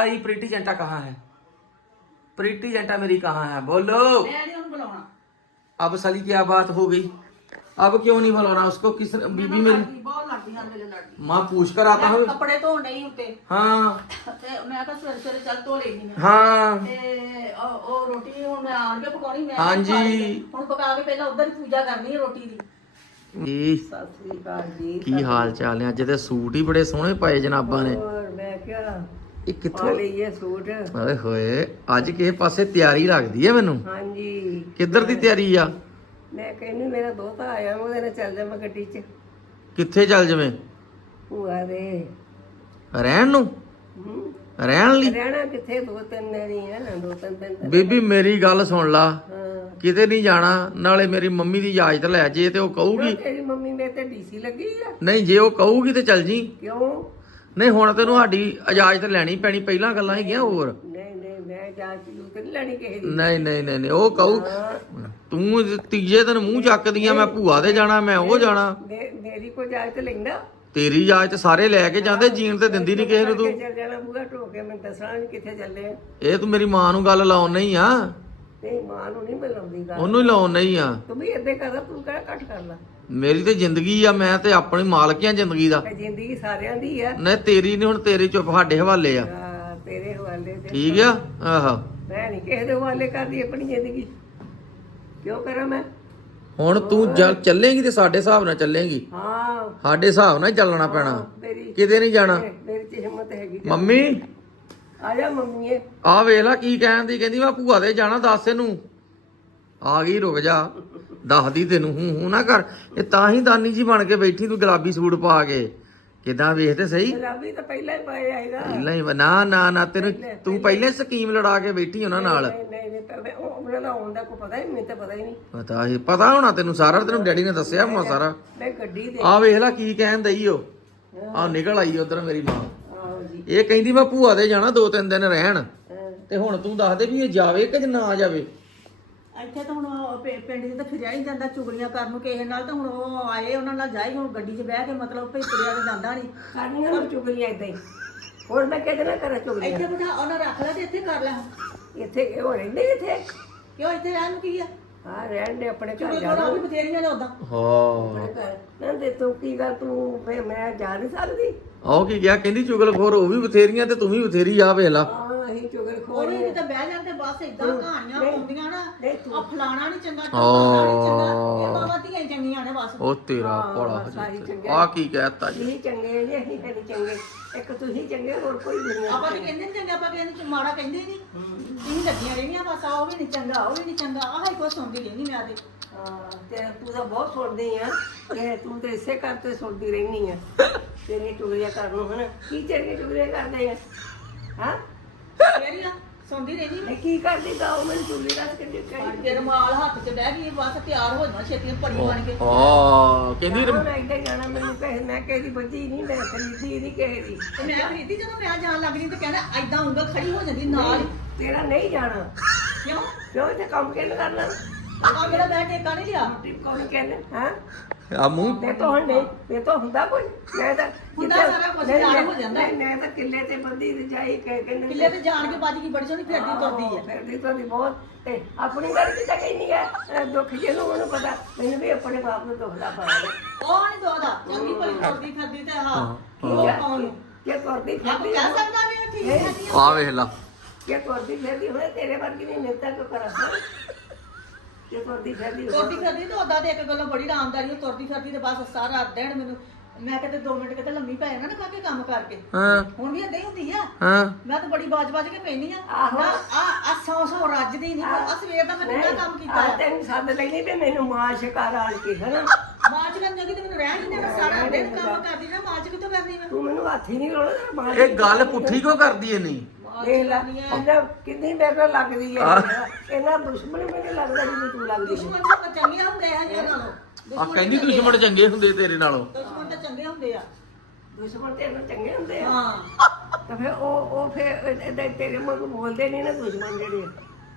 आई प्रीति जंटा कहाँ है प्रीति जंटा मेरी कहाँ है बोलो ਮੈਂ ਨਹੀਂ ਉਹਨੂੰ ਬੁਲਾਉਣਾ अब साली क्या बात हो गई अब क्यों नहीं बुलाना उसको किस बीबी मेरी ਲੜਦੀ, ਬਹੁਤ ਲੜਦੀ ਹਾਂ ਮੇਰੇ ਲੜਦੀ माँ पूछ कर आता ਮੈਂ हूँ ਕੱਪੜੇ ਧੋਣ ਨਹੀਂ ਉੱਤੇ हाँ ਤੇ ਮੈਂ ਕਿਹਾ ਸਵੇਰੇ ਸਵੇਰੇ ਚੱਲ ਧੋ ਲੈਣੀ ਮੈਂ हाँ ਤੇ ਉਹ ਉਹ ਰੋਟੀ ਹੁਣ ਮੈਂ ਆਣ ਕੇ ਪਕਾਉਣੀ ਮੈਂ ਹਾਂਜੀ। ਖਾ ਲਈ। ਹੁਣ ਪਕਾ ਕੇ ਪਹਿਲਾਂ ਉਧਰ ਹੀ ਪੂਜਾ ਕਰਨੀ ਹੈ ਰੋਟੀ ਦੀ ਜੀ ਸਤਿ ਸ੍ਰੀ ਅਕਾਲ ਜੀ ਕੀ ਹਾਲ ਚਾਲ ਨੇ ਅੱਜ ਤੇ ਸੂਟ ਹੀ ਬੜੇ ਸੋਹਣੇ ਪਾਏ ਜਨਾਬਾਂ ਨੇ ਹੋਰ ਮੈਂ ਕਿਹਾ ਇਹ ਕਿੱਥੋਂ? ਲਈਏ ਸੂਟ। ਓਏ ਹੋਏ ਅੱਜ ਕਿਸੇ ਪਾਸੇ ਤਿਆਰੀ ਲੱਗਦੀ ਹੈ ਮੈਨੂੰ? ਹਾਂਜੀ। ਕਿੱਧਰ ਦੀ ਤਿਆਰੀ ਆ? ਮੈਂ ਕਹਿੰਦੀ ਮੇਰਾ ਦੋਤਾ ਆਇਆ ਉਹਦੇ ਨਾਲ ਚੱਲ ਜਾ ਮੈਂ ਗੱਡੀ 'ਚ। ਕਿੱਥੇ ਚੱਲ ਜਵੇਂ? ਭੂਆ ਦੇ। ਰਹਿਣ ਨੂੰ? ਹੂੰ। ਰਹਿਣ ਲਈ? ਰਹਿਣਾ ਕਿੱਥੇ? ਦੋ ਤਿੰਨ ਦਿਨ ਹੀ ਹੈ ਦੋ ਤਿੰਨ ਦਿਨ ਤਾਂ- ਬੀਬੀ ਮੇਰੀ ਗੱਲ ਸੁਣ ਲਾ। ਹਾਂ। ਕਿਤੇ ਨਹੀਂ ਜਾਣਾ ਨਾਲੇ ਮੇਰੀ ਮੰਮੀ ਦੀ ਇਜਾਜ਼ਤ ਲੈ ਜੇ ਤੇ ਉਹ ਕਹੂਗੀ। ਤੇਰੀ ਮੰਮੀ ਮੇਰੇ ਤੇ ਡੀਸੀ ਲੱਗੀ ਆ। ਨਹੀਂ ਜੇ ਉਹ ਕਹੂਗੀ ਤੇ ਚੱਲ ਜੀ। ਕਿਉਂ? ਨਹੀਂ ਹੁਣ ਤੈਨੂੰ ਸਾਡੀ ਇਜਾਜ਼ਤ ਲੈਣੀ ਪੈਣੀ ਪਹਿਲਾਂ ਗੱਲਾਂ ਹੈਗੀਆਂ ਹੋਰ। ਨਹੀਂ ਨਹੀਂ ਮੈਂ ਲੈਣੀ ਕਿਸੇ ਦੀ। ਨਹੀਂ ਨਹੀਂ ਨਹੀਂ ਨਹੀਂ, ਉਹ ਕਹੂ। ਤੂੰ ਤੀਜੇ ਦਿਨ ਮੂੰਹ ਚੱਕਦੀਆਂ ਮੈਂ ਭੂਆ ਦੇ ਜਾਣਾ ਮੈਂ ਉਹ ਜਾਣਾ। ਮੇ- ਮੇਰੀ ਕੋਈ ਇਜਾਜ਼ਤ ਲੈਂਦਾ? ਤੇਰੀ ਇਜਾਜ਼ਤ ਸਾਰੇ ਲੈ ਕੇ ਜਾਂਦੇ ਜੀਣ ਤੇ ਦਿੰਦੀ ਨਹੀਂ ਕਿਸੇ ਨੂੰ ਤੂੰ। ਚੱਲ ਜਾਣਾ ਬੂਹਾ ਢੋ ਕੇ ਮੈਂ ਦੱਸਣਾ ਕਿੱਥੇ ਚੱਲੇ ਆ। ਇਹ ਤੂੰ ਮੇਰੀ ਮਾਂ ਨੂੰ ਗੱਲ ਲਾਉਣ ਨਹੀਂ ਆ। ਨਹੀਂ ਮਾਂ ਨੂੰ ਨਹੀਂ ਮਿਲਾਉਂਦੀ ਗੱਲ। ਉਹਨੂੰ ਹੀ ਲਾਉਣ ਨਹੀਂ ਆ। ਤੂੰ ਵੀ ਏਦਾਂ ਕਰਦਾ ਤੂੰ ਕਿਹੜਾ ਘੱਟ ਕਰ ਲਾ। ਮੇਰੀ ਤੇ ਜ਼ਿੰਦਗੀ ਆ ਮੈਂ ਤੇ ਆਪਣੀ ਮਾਲਕੀਆਂ ਜ਼ਿੰਦਗੀ ਦਾ। ਇਹ ਜ਼ਿੰਦਗੀ ਸਾਰਿਆਂ ਦੀ ਆ। ਨਹੀਂ ਤੇਰੀ ਨਹੀਂ ਹੁਣ ਤੇਰੀ ਚੁੱਪ ਸਾਡੇ ਹਵਾਲੇ ਆ। ਆ, ਤੇਰੇ ਹਵਾਲੇ ਤੇ ਠੀਕ ਆ? ਆਹੋ। ਮੈਂ ਨਹੀਂ ਕਿਸੇ ਦੇ ਹਵਾਲੇ ਕਰਦੀ ਆਪਣੀ ਜ਼ਿੰਦਗੀ। ਕਿਉਂ ਕਰਾਂ ਮੈਂ? ਹੁਣ ਤੂੰ ਜਲ ਚੱਲੇਂਗੀ ਤੇ ਸਾਡੇ ਹਿਸਾਬ ਨਾਲ ਚੱਲੇਂਗੀ। ਹਾਂ। ਸਾਡੇ ਹਿਸਾਬ ਨਾਲ ਹੀ ਚੱਲਣਾ ਪੈਣਾ। ਮੇਰੀ ਕਿਤੇ ਨਹੀਂ ਜਾਣਾ। ਮੇਰੀ ਚ ਹਿੰਮਤ ਹੈਗੀ ਮੰਮੀ? ਆ ਜਾ ਮੰਮੀਏ ਆ ਵੇਖ ਲੈ ਕੀ ਕਹਿੰਦੀ ਕਹਿੰਦੀ ਮੈਂ ਭੂਆ ਦੇ ਜਾਣਾ ਦੱਸ ਇਹਨੂੰ। ਆ ਗਈ ਰੁਕ ਜਾ। ਦੱਸਦੀ ਤੈਨੂੰ ਹੂੰ ਹੂੰ ਨਾ ਕਰ। ਇਹ ਤਾਂ ਹੀ ਦਾਨੀ ਜੀ ਬਣ ਕੇ ਬੈਠੀ ਤੂੰ ਗੁਲਾਬੀ ਸੂਟ ਪਾ ਕੇ। ਕਿਦਾਂ ਵੇਖ ਤੇ ਸਹੀ? ਗੁਲਾਬੀ ਤਾਂ ਪਹਿਲਾਂ ਹੀ ਪਾਏ ਆਏਗਾ ਪਹਿਲਾਂ ਹੀ ਨਾ ਨਾ ਨਾ ਤੈਨੂੰ ਤੂੰ ਪਹਿਲੇ। ਸਕੀਮ ਲੜਾ ਕੇ ਬੈਠੀ ਉਹਨਾਂ ਨਾਲ। ਨਹੀਂ ਨਹੀਂ ਪਹਿਲਾਂ ਉਹ ਉਹਨਾਂ ਦਾ ਆਉਣ ਦਾ ਕੋਈ ਪਤਾ ਹੀ ਨਹੀਂ ਤਾਂ ਪਤਾ ਹੀ ਨਹੀਂ। ਪਤਾ ਹੀ ਪਤਾ ਹੋਣਾ ਤੈਨੂੰ ਸਾਰਾ ਤੈਨੂੰ ਡੈਡੀ ਨੇ ਦੱਸਿਆ ਹੋਣਾ ਸਾਰਾ। ਮੈਂ ਗੱਡੀ ਦੇ ਆ ਵੇਖ ਲੈ ਕੀ ਕਹਿਣ ਦਈ ਉਹ। ਆ ਨਿਕਲ ਆਈ ਉਧਰ ਮੇਰੀ ਮਾਂ। ਆਹੋ ਜੀ। ਇਹ ਕਹਿੰਦੀ ਮੈਂ ਭੂਆ ਦੇ ਜਾਣਾ ਦੋ ਤਿੰਨ ਦਿਨ ਰਹਿਣ। ਤੇ ਹੁਣ ਤੂੰ ਦੱਸ ਦੇ ਵੀ ਇਹ ਜਾਵੇ ਕਿ ਨਾ ਜਾਵੇ। ਇੱਥੇ ਤਾਂ ਹੁਣ ਉਹ ਪਿੰ- ਪਿੰਡ 'ਚ ਤਾਂ ਫਿਰਿਆ ਹੀ ਜਾਂਦਾ ਚੁਗਲੀਆਂ ਕਰਨ ਨੂੰ ਕਿਸੇ ਨਾਲ ਤਾਂ ਹੁਣ ਉਹ ਆਏ ਉਹਨਾਂ ਨਾਲ ਜਾਈ ਹੁਣ ਗੱਡੀ 'ਚ ਬਹਿ ਕੇ ਮਤਲਬ ਭਈ ਤੁਰਿਆ ਤਾਂ ਜਾਂਦਾ ਨਹੀਂ ਕਰਨੀਆਂ ਨੂੰ ਚੁਗਲੀਆਂ ਏਦਾਂ ਹੀ। ਹੋਰ ਮੈਂ ਕਿਹਦੇ ਨਾਲ ਕਰਾਂ ਚੁਗਲੀਆਂ? ਇੱਥੇ ਬਿਠਾ ਉਹਨਾਂ ਰੱਖ ਲੈ ਤੇ ਇੱਥੇ ਕਰ ਲੈ ਇੱਥੇ ਇਹ ਹੋ ਰਹਿੰਦੇ ਇੱਥੇ? ਕਿਉਂ ਇੱਥੇ ਰਹਿਣ ਨੂੰ ਕੀ ਆ? ਹਾਂ ਰਹਿਣ ਦੇ ਆਪਣੇ ਘਰ ਚੁਗਲ ਜਾ ਕੋਲ ਵੀ ਬਥੇਰੀਆਂ ਨੇ ਉਦਾਂ। ਹਾਂ। ਨਾ ਦੇ ਤੂੰ ਕੀ ਗੱਲ ਤੂੰ ਫੇ ਮੈਂ ਜਾ ਨਹੀਂ ਸਕਦੀ। ਆਹ ਕੀ ਗਿਆ ਕਹਿੰਦੀ ਚੁਗਲਖੋਰ ਉਹ ਵੀ ਬਥੇਰੀਆਂ ਤੇ ਤੂੰ ਵੀ ਬਥੇਰੀ ਆ ਵੇਖ ਲਾ। ਹਾਂ ਅਸੀਂ ਚੁਗਲ ਉਹ ਖੋਰੀ ਵੀ ਤਾਂ ਬਹਿ ਜਾਂਦੇ ਬਸ ਇਦਾਂ ਕਹਾਣੀਆਂ ਨਾ ਨਹੀਂ ਤੂੰ ਆ ਫਲਾਣਾ ਨਹੀਂ ਚੰਗਾ ਫਲਾਣਾ ਨਹੀਂ ਚੰਗਾ ਇਹ ਬਾਬਾ ਧੀਆਂ ਹੀ ਚੰਗੀਆਂ ਨੇ ਬਸ। ਉਹ ਤੇਰਾ ਭੋਲਾ ਸਾਰੀ ਚੰਗੇ ਆ ਕੀ ਕਹਿਤਾ ਜੀ? ਤੁਸੀਂ ਚੰਗੇ ਜੀ ਅਸੀਂ ਹੈ ਨੀ ਚੰਗੇ। ਇੱਕ ਤੁਸੀਂ ਚੰਗੇ ਹੋਰ ਕੋਈ ਦੁਨੀਆ ਆਪਾਂ ਤਾਂ ਕਹਿੰਦੇ ਨੀ ਚੰਗਾ ਆਪਾਂ ਕਹਿੰਦੇ ਚ ਮਾੜਾ ਕਹਿੰਦੇ ਨਹੀਂ ਤੁਸੀਂ ਲੱਗੀਆਂ ਰਹਿੰਦੀਆਂ ਬਸ ਆ ਉਹ ਵੀ ਨਹੀਂ ਚੰਗਾ ਉਹ ਵੀ ਨਹੀਂ ਚੰਗਾ ਆਹ ਹੀ ਕੁਛ ਸੁਣਦੀ ਰਹਿੰਦੀ ਮੈਂ ਤੇ। ਹਾਂ ਤੇ ਤੂੰ ਤਾਂ ਬਹੁਤ ਸੁਣਦੀ ਆ। ਕਿ ਤੂੰ ਤੇ ਇਸੇ ਕਰਕੇ ਸੁਣਦੀ ਰਹਿਨੀ ਆ। ਤੇਰੀ ਚੁਗਲੀਆਂ ਕਰਨ ਨੂੰ ਹਨਾ। ਕੀ ਤੇਰੀ ਚੁਗਲੀਆਂ ਕਰਦੇ ਆ? ਹਾਂ? ਸੁਣਦੀ ਰਹਿੰਦੀ ਇਹ ਕੀ ਕਰਦੀ ਤਾਂ ਉਹ ਮੈਨੂੰ ਚੁਗਲੀ ਦੱਸ ਕੇ ਦੇ ਕੇ ਤੇ ਰਮਾਲ ਹੱਥ 'ਚ ਬਹਿ ਗਈ ਬਸ ਤਿਆਰ ਹੋ ਜਾਣਾ ਛੇਤੀ ਪੜੀ ਬਣ ਕੇ। ਆ ਕਹਿੰਦੀ ਹੁਣ ਇੱਦਾਂ ਜਾਣਾ ਮੈਨੂੰ ਕਹੇ ਮੈਂ ਕਿਸੇ ਦੀ ਬੱਜੀ ਨਹੀਂ ਮੈਂ ਖਰੀਦੀ ਨਹੀਂ ਕਿਸੇ ਦੀ। ਤੇ ਮੈਂ ਖਰੀਦੀ ਜਦੋਂ ਮੈਂ ਜਾਣ ਲੱਗ ਗਈ ਤੇ ਕਹਿੰਦਾ ਐਦਾਂ ਉਂਗਲ ਖੜੀ ਹੋ ਜਾਂਦੀ ਨਾਲ ਹੀ। ਤੇਰਾ ਨਹੀਂ ਜਾਣਾ। ਕਿਉਂ? ਕਿਉਂ? ਇੱਥੇ ਕੰਮ ਕਿਹਨੇ ਕਰਨਾ? ਆ ਮੇਰਾ ਬੈਠ ਟੇਕਾ ਨਹੀਂ ਲਿਆ? ਟਿਪ ਕੌਣ ਕਹਿੰਦੇ? ਹਾਂ? ਆ ਮੂੰਹ ਮੈਂ ਤਾਂ ਹੁਣ ਨਹੀਂ ਮੈਂ ਤਾਂ ਹੁੰਦਾ ਕੁਝ ਮੈਂ ਤਾਂ ਹੁੰਦਾ ਸਾਰਾ ਕੁਝ, ਮੈਂ- ਹੋ ਜਾਂਦਾ। ਨਹੀਂ, ਮੈਂ ਤਾਂ ਕਿੱਲੇ ਤੇ ਬੰਦੀ ਰਜਾਈ ਕਹਿ ਕਹਿੰਦੇ ਕਿੱਲੇ ਤੇ ਜਾਣ ਕੇ ਬਾਜ ਕੀ ਬੜੀ ਸੋਹਣੀ ਫਿਰਦੀ ਤੁਰਦੀ ਹੈ ਫਿਰਦੀ ਤੁਰਦੀ ਬਹੁਤ। ਤੇ ਆਪਣੀ ਗੱਲ ਕਿਤਾ ਕਹਿੰਦੀ ਹੈ ਦੁੱਖ ਜਿਹਨੂੰ ਉਹਨੂੰ ਪਤਾ ਮੈਨੂੰ ਵੀ ਆਪਣੇ ਬਾਪ ਨੂੰ ਦੁੱਖ ਦਾ ਪਤਾ ਹੈ ਉਹ ਨਹੀਂ ਦੋਦਾ ਚੰਗੀ ਭਲੀ ਤੁਰਦੀ ਫਿਰਦੀ ਤੇ ਹਾਂ। ਉਹ ਕੌਣ ਨੂੰ? ਕਿ ਤੁਰਦੀ ਆਪ ਫਿਰਦੀ ਕਹਿ ਸਕਦਾ ਵੀ ਉਹ ਠੀਕ ਨਹੀਂ। ਆ ਵੇਖ ਲਾ। ਕਿ ਤੁਰਦੀ ਫਿਰਦੀ ਹੋਏ ਤੇਰੇ ਵਰਗੀ ਨਹੀਂ ਮਿਲਦਾ ਕੋ ਕਰਾਂ? ਕਿ ਤੁਰਦੀ ਫਿਰਦੀ ਤੁਰਦੀ ਫਿਰਦੀ ਤੇ ਉਦਾਂ ਤੇ ਇੱਕ ਗੱਲੋਂ ਬੜੀ ਆਰਾਮਦਾਰੀ ਉਹ ਤੁਰਦੀ ਫਿਰਦੀ ਤੇ ਬਸ ਸਾਰਾ ਦਿਨ ਮੈਨੂੰ ਮੈਂ ਕਿਤੇ 2 ਮਿੰਟ ਕਿਤੇ ਲੰਮੀ ਪੈ ਜਾਣਾ ਨਾ ਕੇ ਕੰਮ ਕਰਕੇ। ਹਾਂ। ਹੁਣ ਵੀ ਹੀ ਹੁੰਦੀ ਆ। ਹਾਂ। ਮੈਂ ਤਾਂ ਬੜੀ ਬਾਜ-ਬਾਜ ਕੇ ਪੈਣੀ ਆ। ਆਹੋ। ਆ ਆ ਸੌ ਸੌ ਰੱਜਦੀ ਨਹੀਂ ਆ ਸਵੇਰ ਦਾ ਮੈਂ ਕਿੰਨਾ ਕੰਮ ਕੀਤਾ ਆ ਤੈਨੂੰ ਸੱਦ ਲੈਣੀ ਤੇ ਮੈਨੂੰ ਮਾਂ ਸ਼ਿਕਾਰ ਆਲ ਕੇ ਹਨਾ? ਮਾਂ ਚ ਲੰਘ ਤੇ ਮੈਨੂੰ ਰਹਿ ਨਹੀਂ ਦੇਣਾ ਸਾਰਾ ਦਿਨ ਕੰਮ ਕਰਦੀ ਨਾ ਮਾਂ ਚ ਕਿੱਥੋਂ ਕਰਨੀ ਮੈਂ? ਤੂੰ ਮੈਨੂੰ ਹੱਥ ਹੀ ਨਹੀਂ ਲਾਉਣਾ ਮਾਂ ਇਹ ਗੱਲ ਪੁੱਠੀ ਕਿਉਂ ਕਰਦੀ ਏ ਨਹੀਂ ਦੇਖ ਲੈ ਇਹਨਾਂ ਕਿੰਨੀ ਮੇਰੇ ਨਾਲ ਲੱਗਦੀ ਹੈ। ਇਹਨਾਂ ਦੁਸ਼ਮਣ ਮੈਨੂੰ ਲੱਗਦਾ ਜਿਵੇਂ ਤੂੰ ਲੱਗਦੀ ਹੈ। ਦੁਸ਼ਮਣ ਤਾਂ ਚੰਗੇ ਹੁੰਦੇ ਆ ਜਿਹਨਾਂ ਨਾਲੋਂ। ਆ ਕਹਿੰਦੀ ਦੁਸ਼ਮਣ ਚੰਗੇ ਹੁੰਦੇ ਤੇਰੇ ਨਾਲੋਂ। ਦੁਸ਼ਮਣ ਤਾਂ ਚੰਗੇ ਹੁੰਦੇ ਆ। ਦੁਸ਼ਮਣ ਤੇ ਇਹਨਾਂ ਚੰਗੇ ਹੁੰਦੇ ਆ। ਹਾਂ। ਤਾਂ ਫਿਰ ਉਹ ਉਹ ਫਿਰ ਤੇਰੇ ਮੂੰਹ ਬੋਲਦੇ ਨਹੀਂ ਨਾ ਦੁਸ਼ਮਣ ਜਿਹੜੇ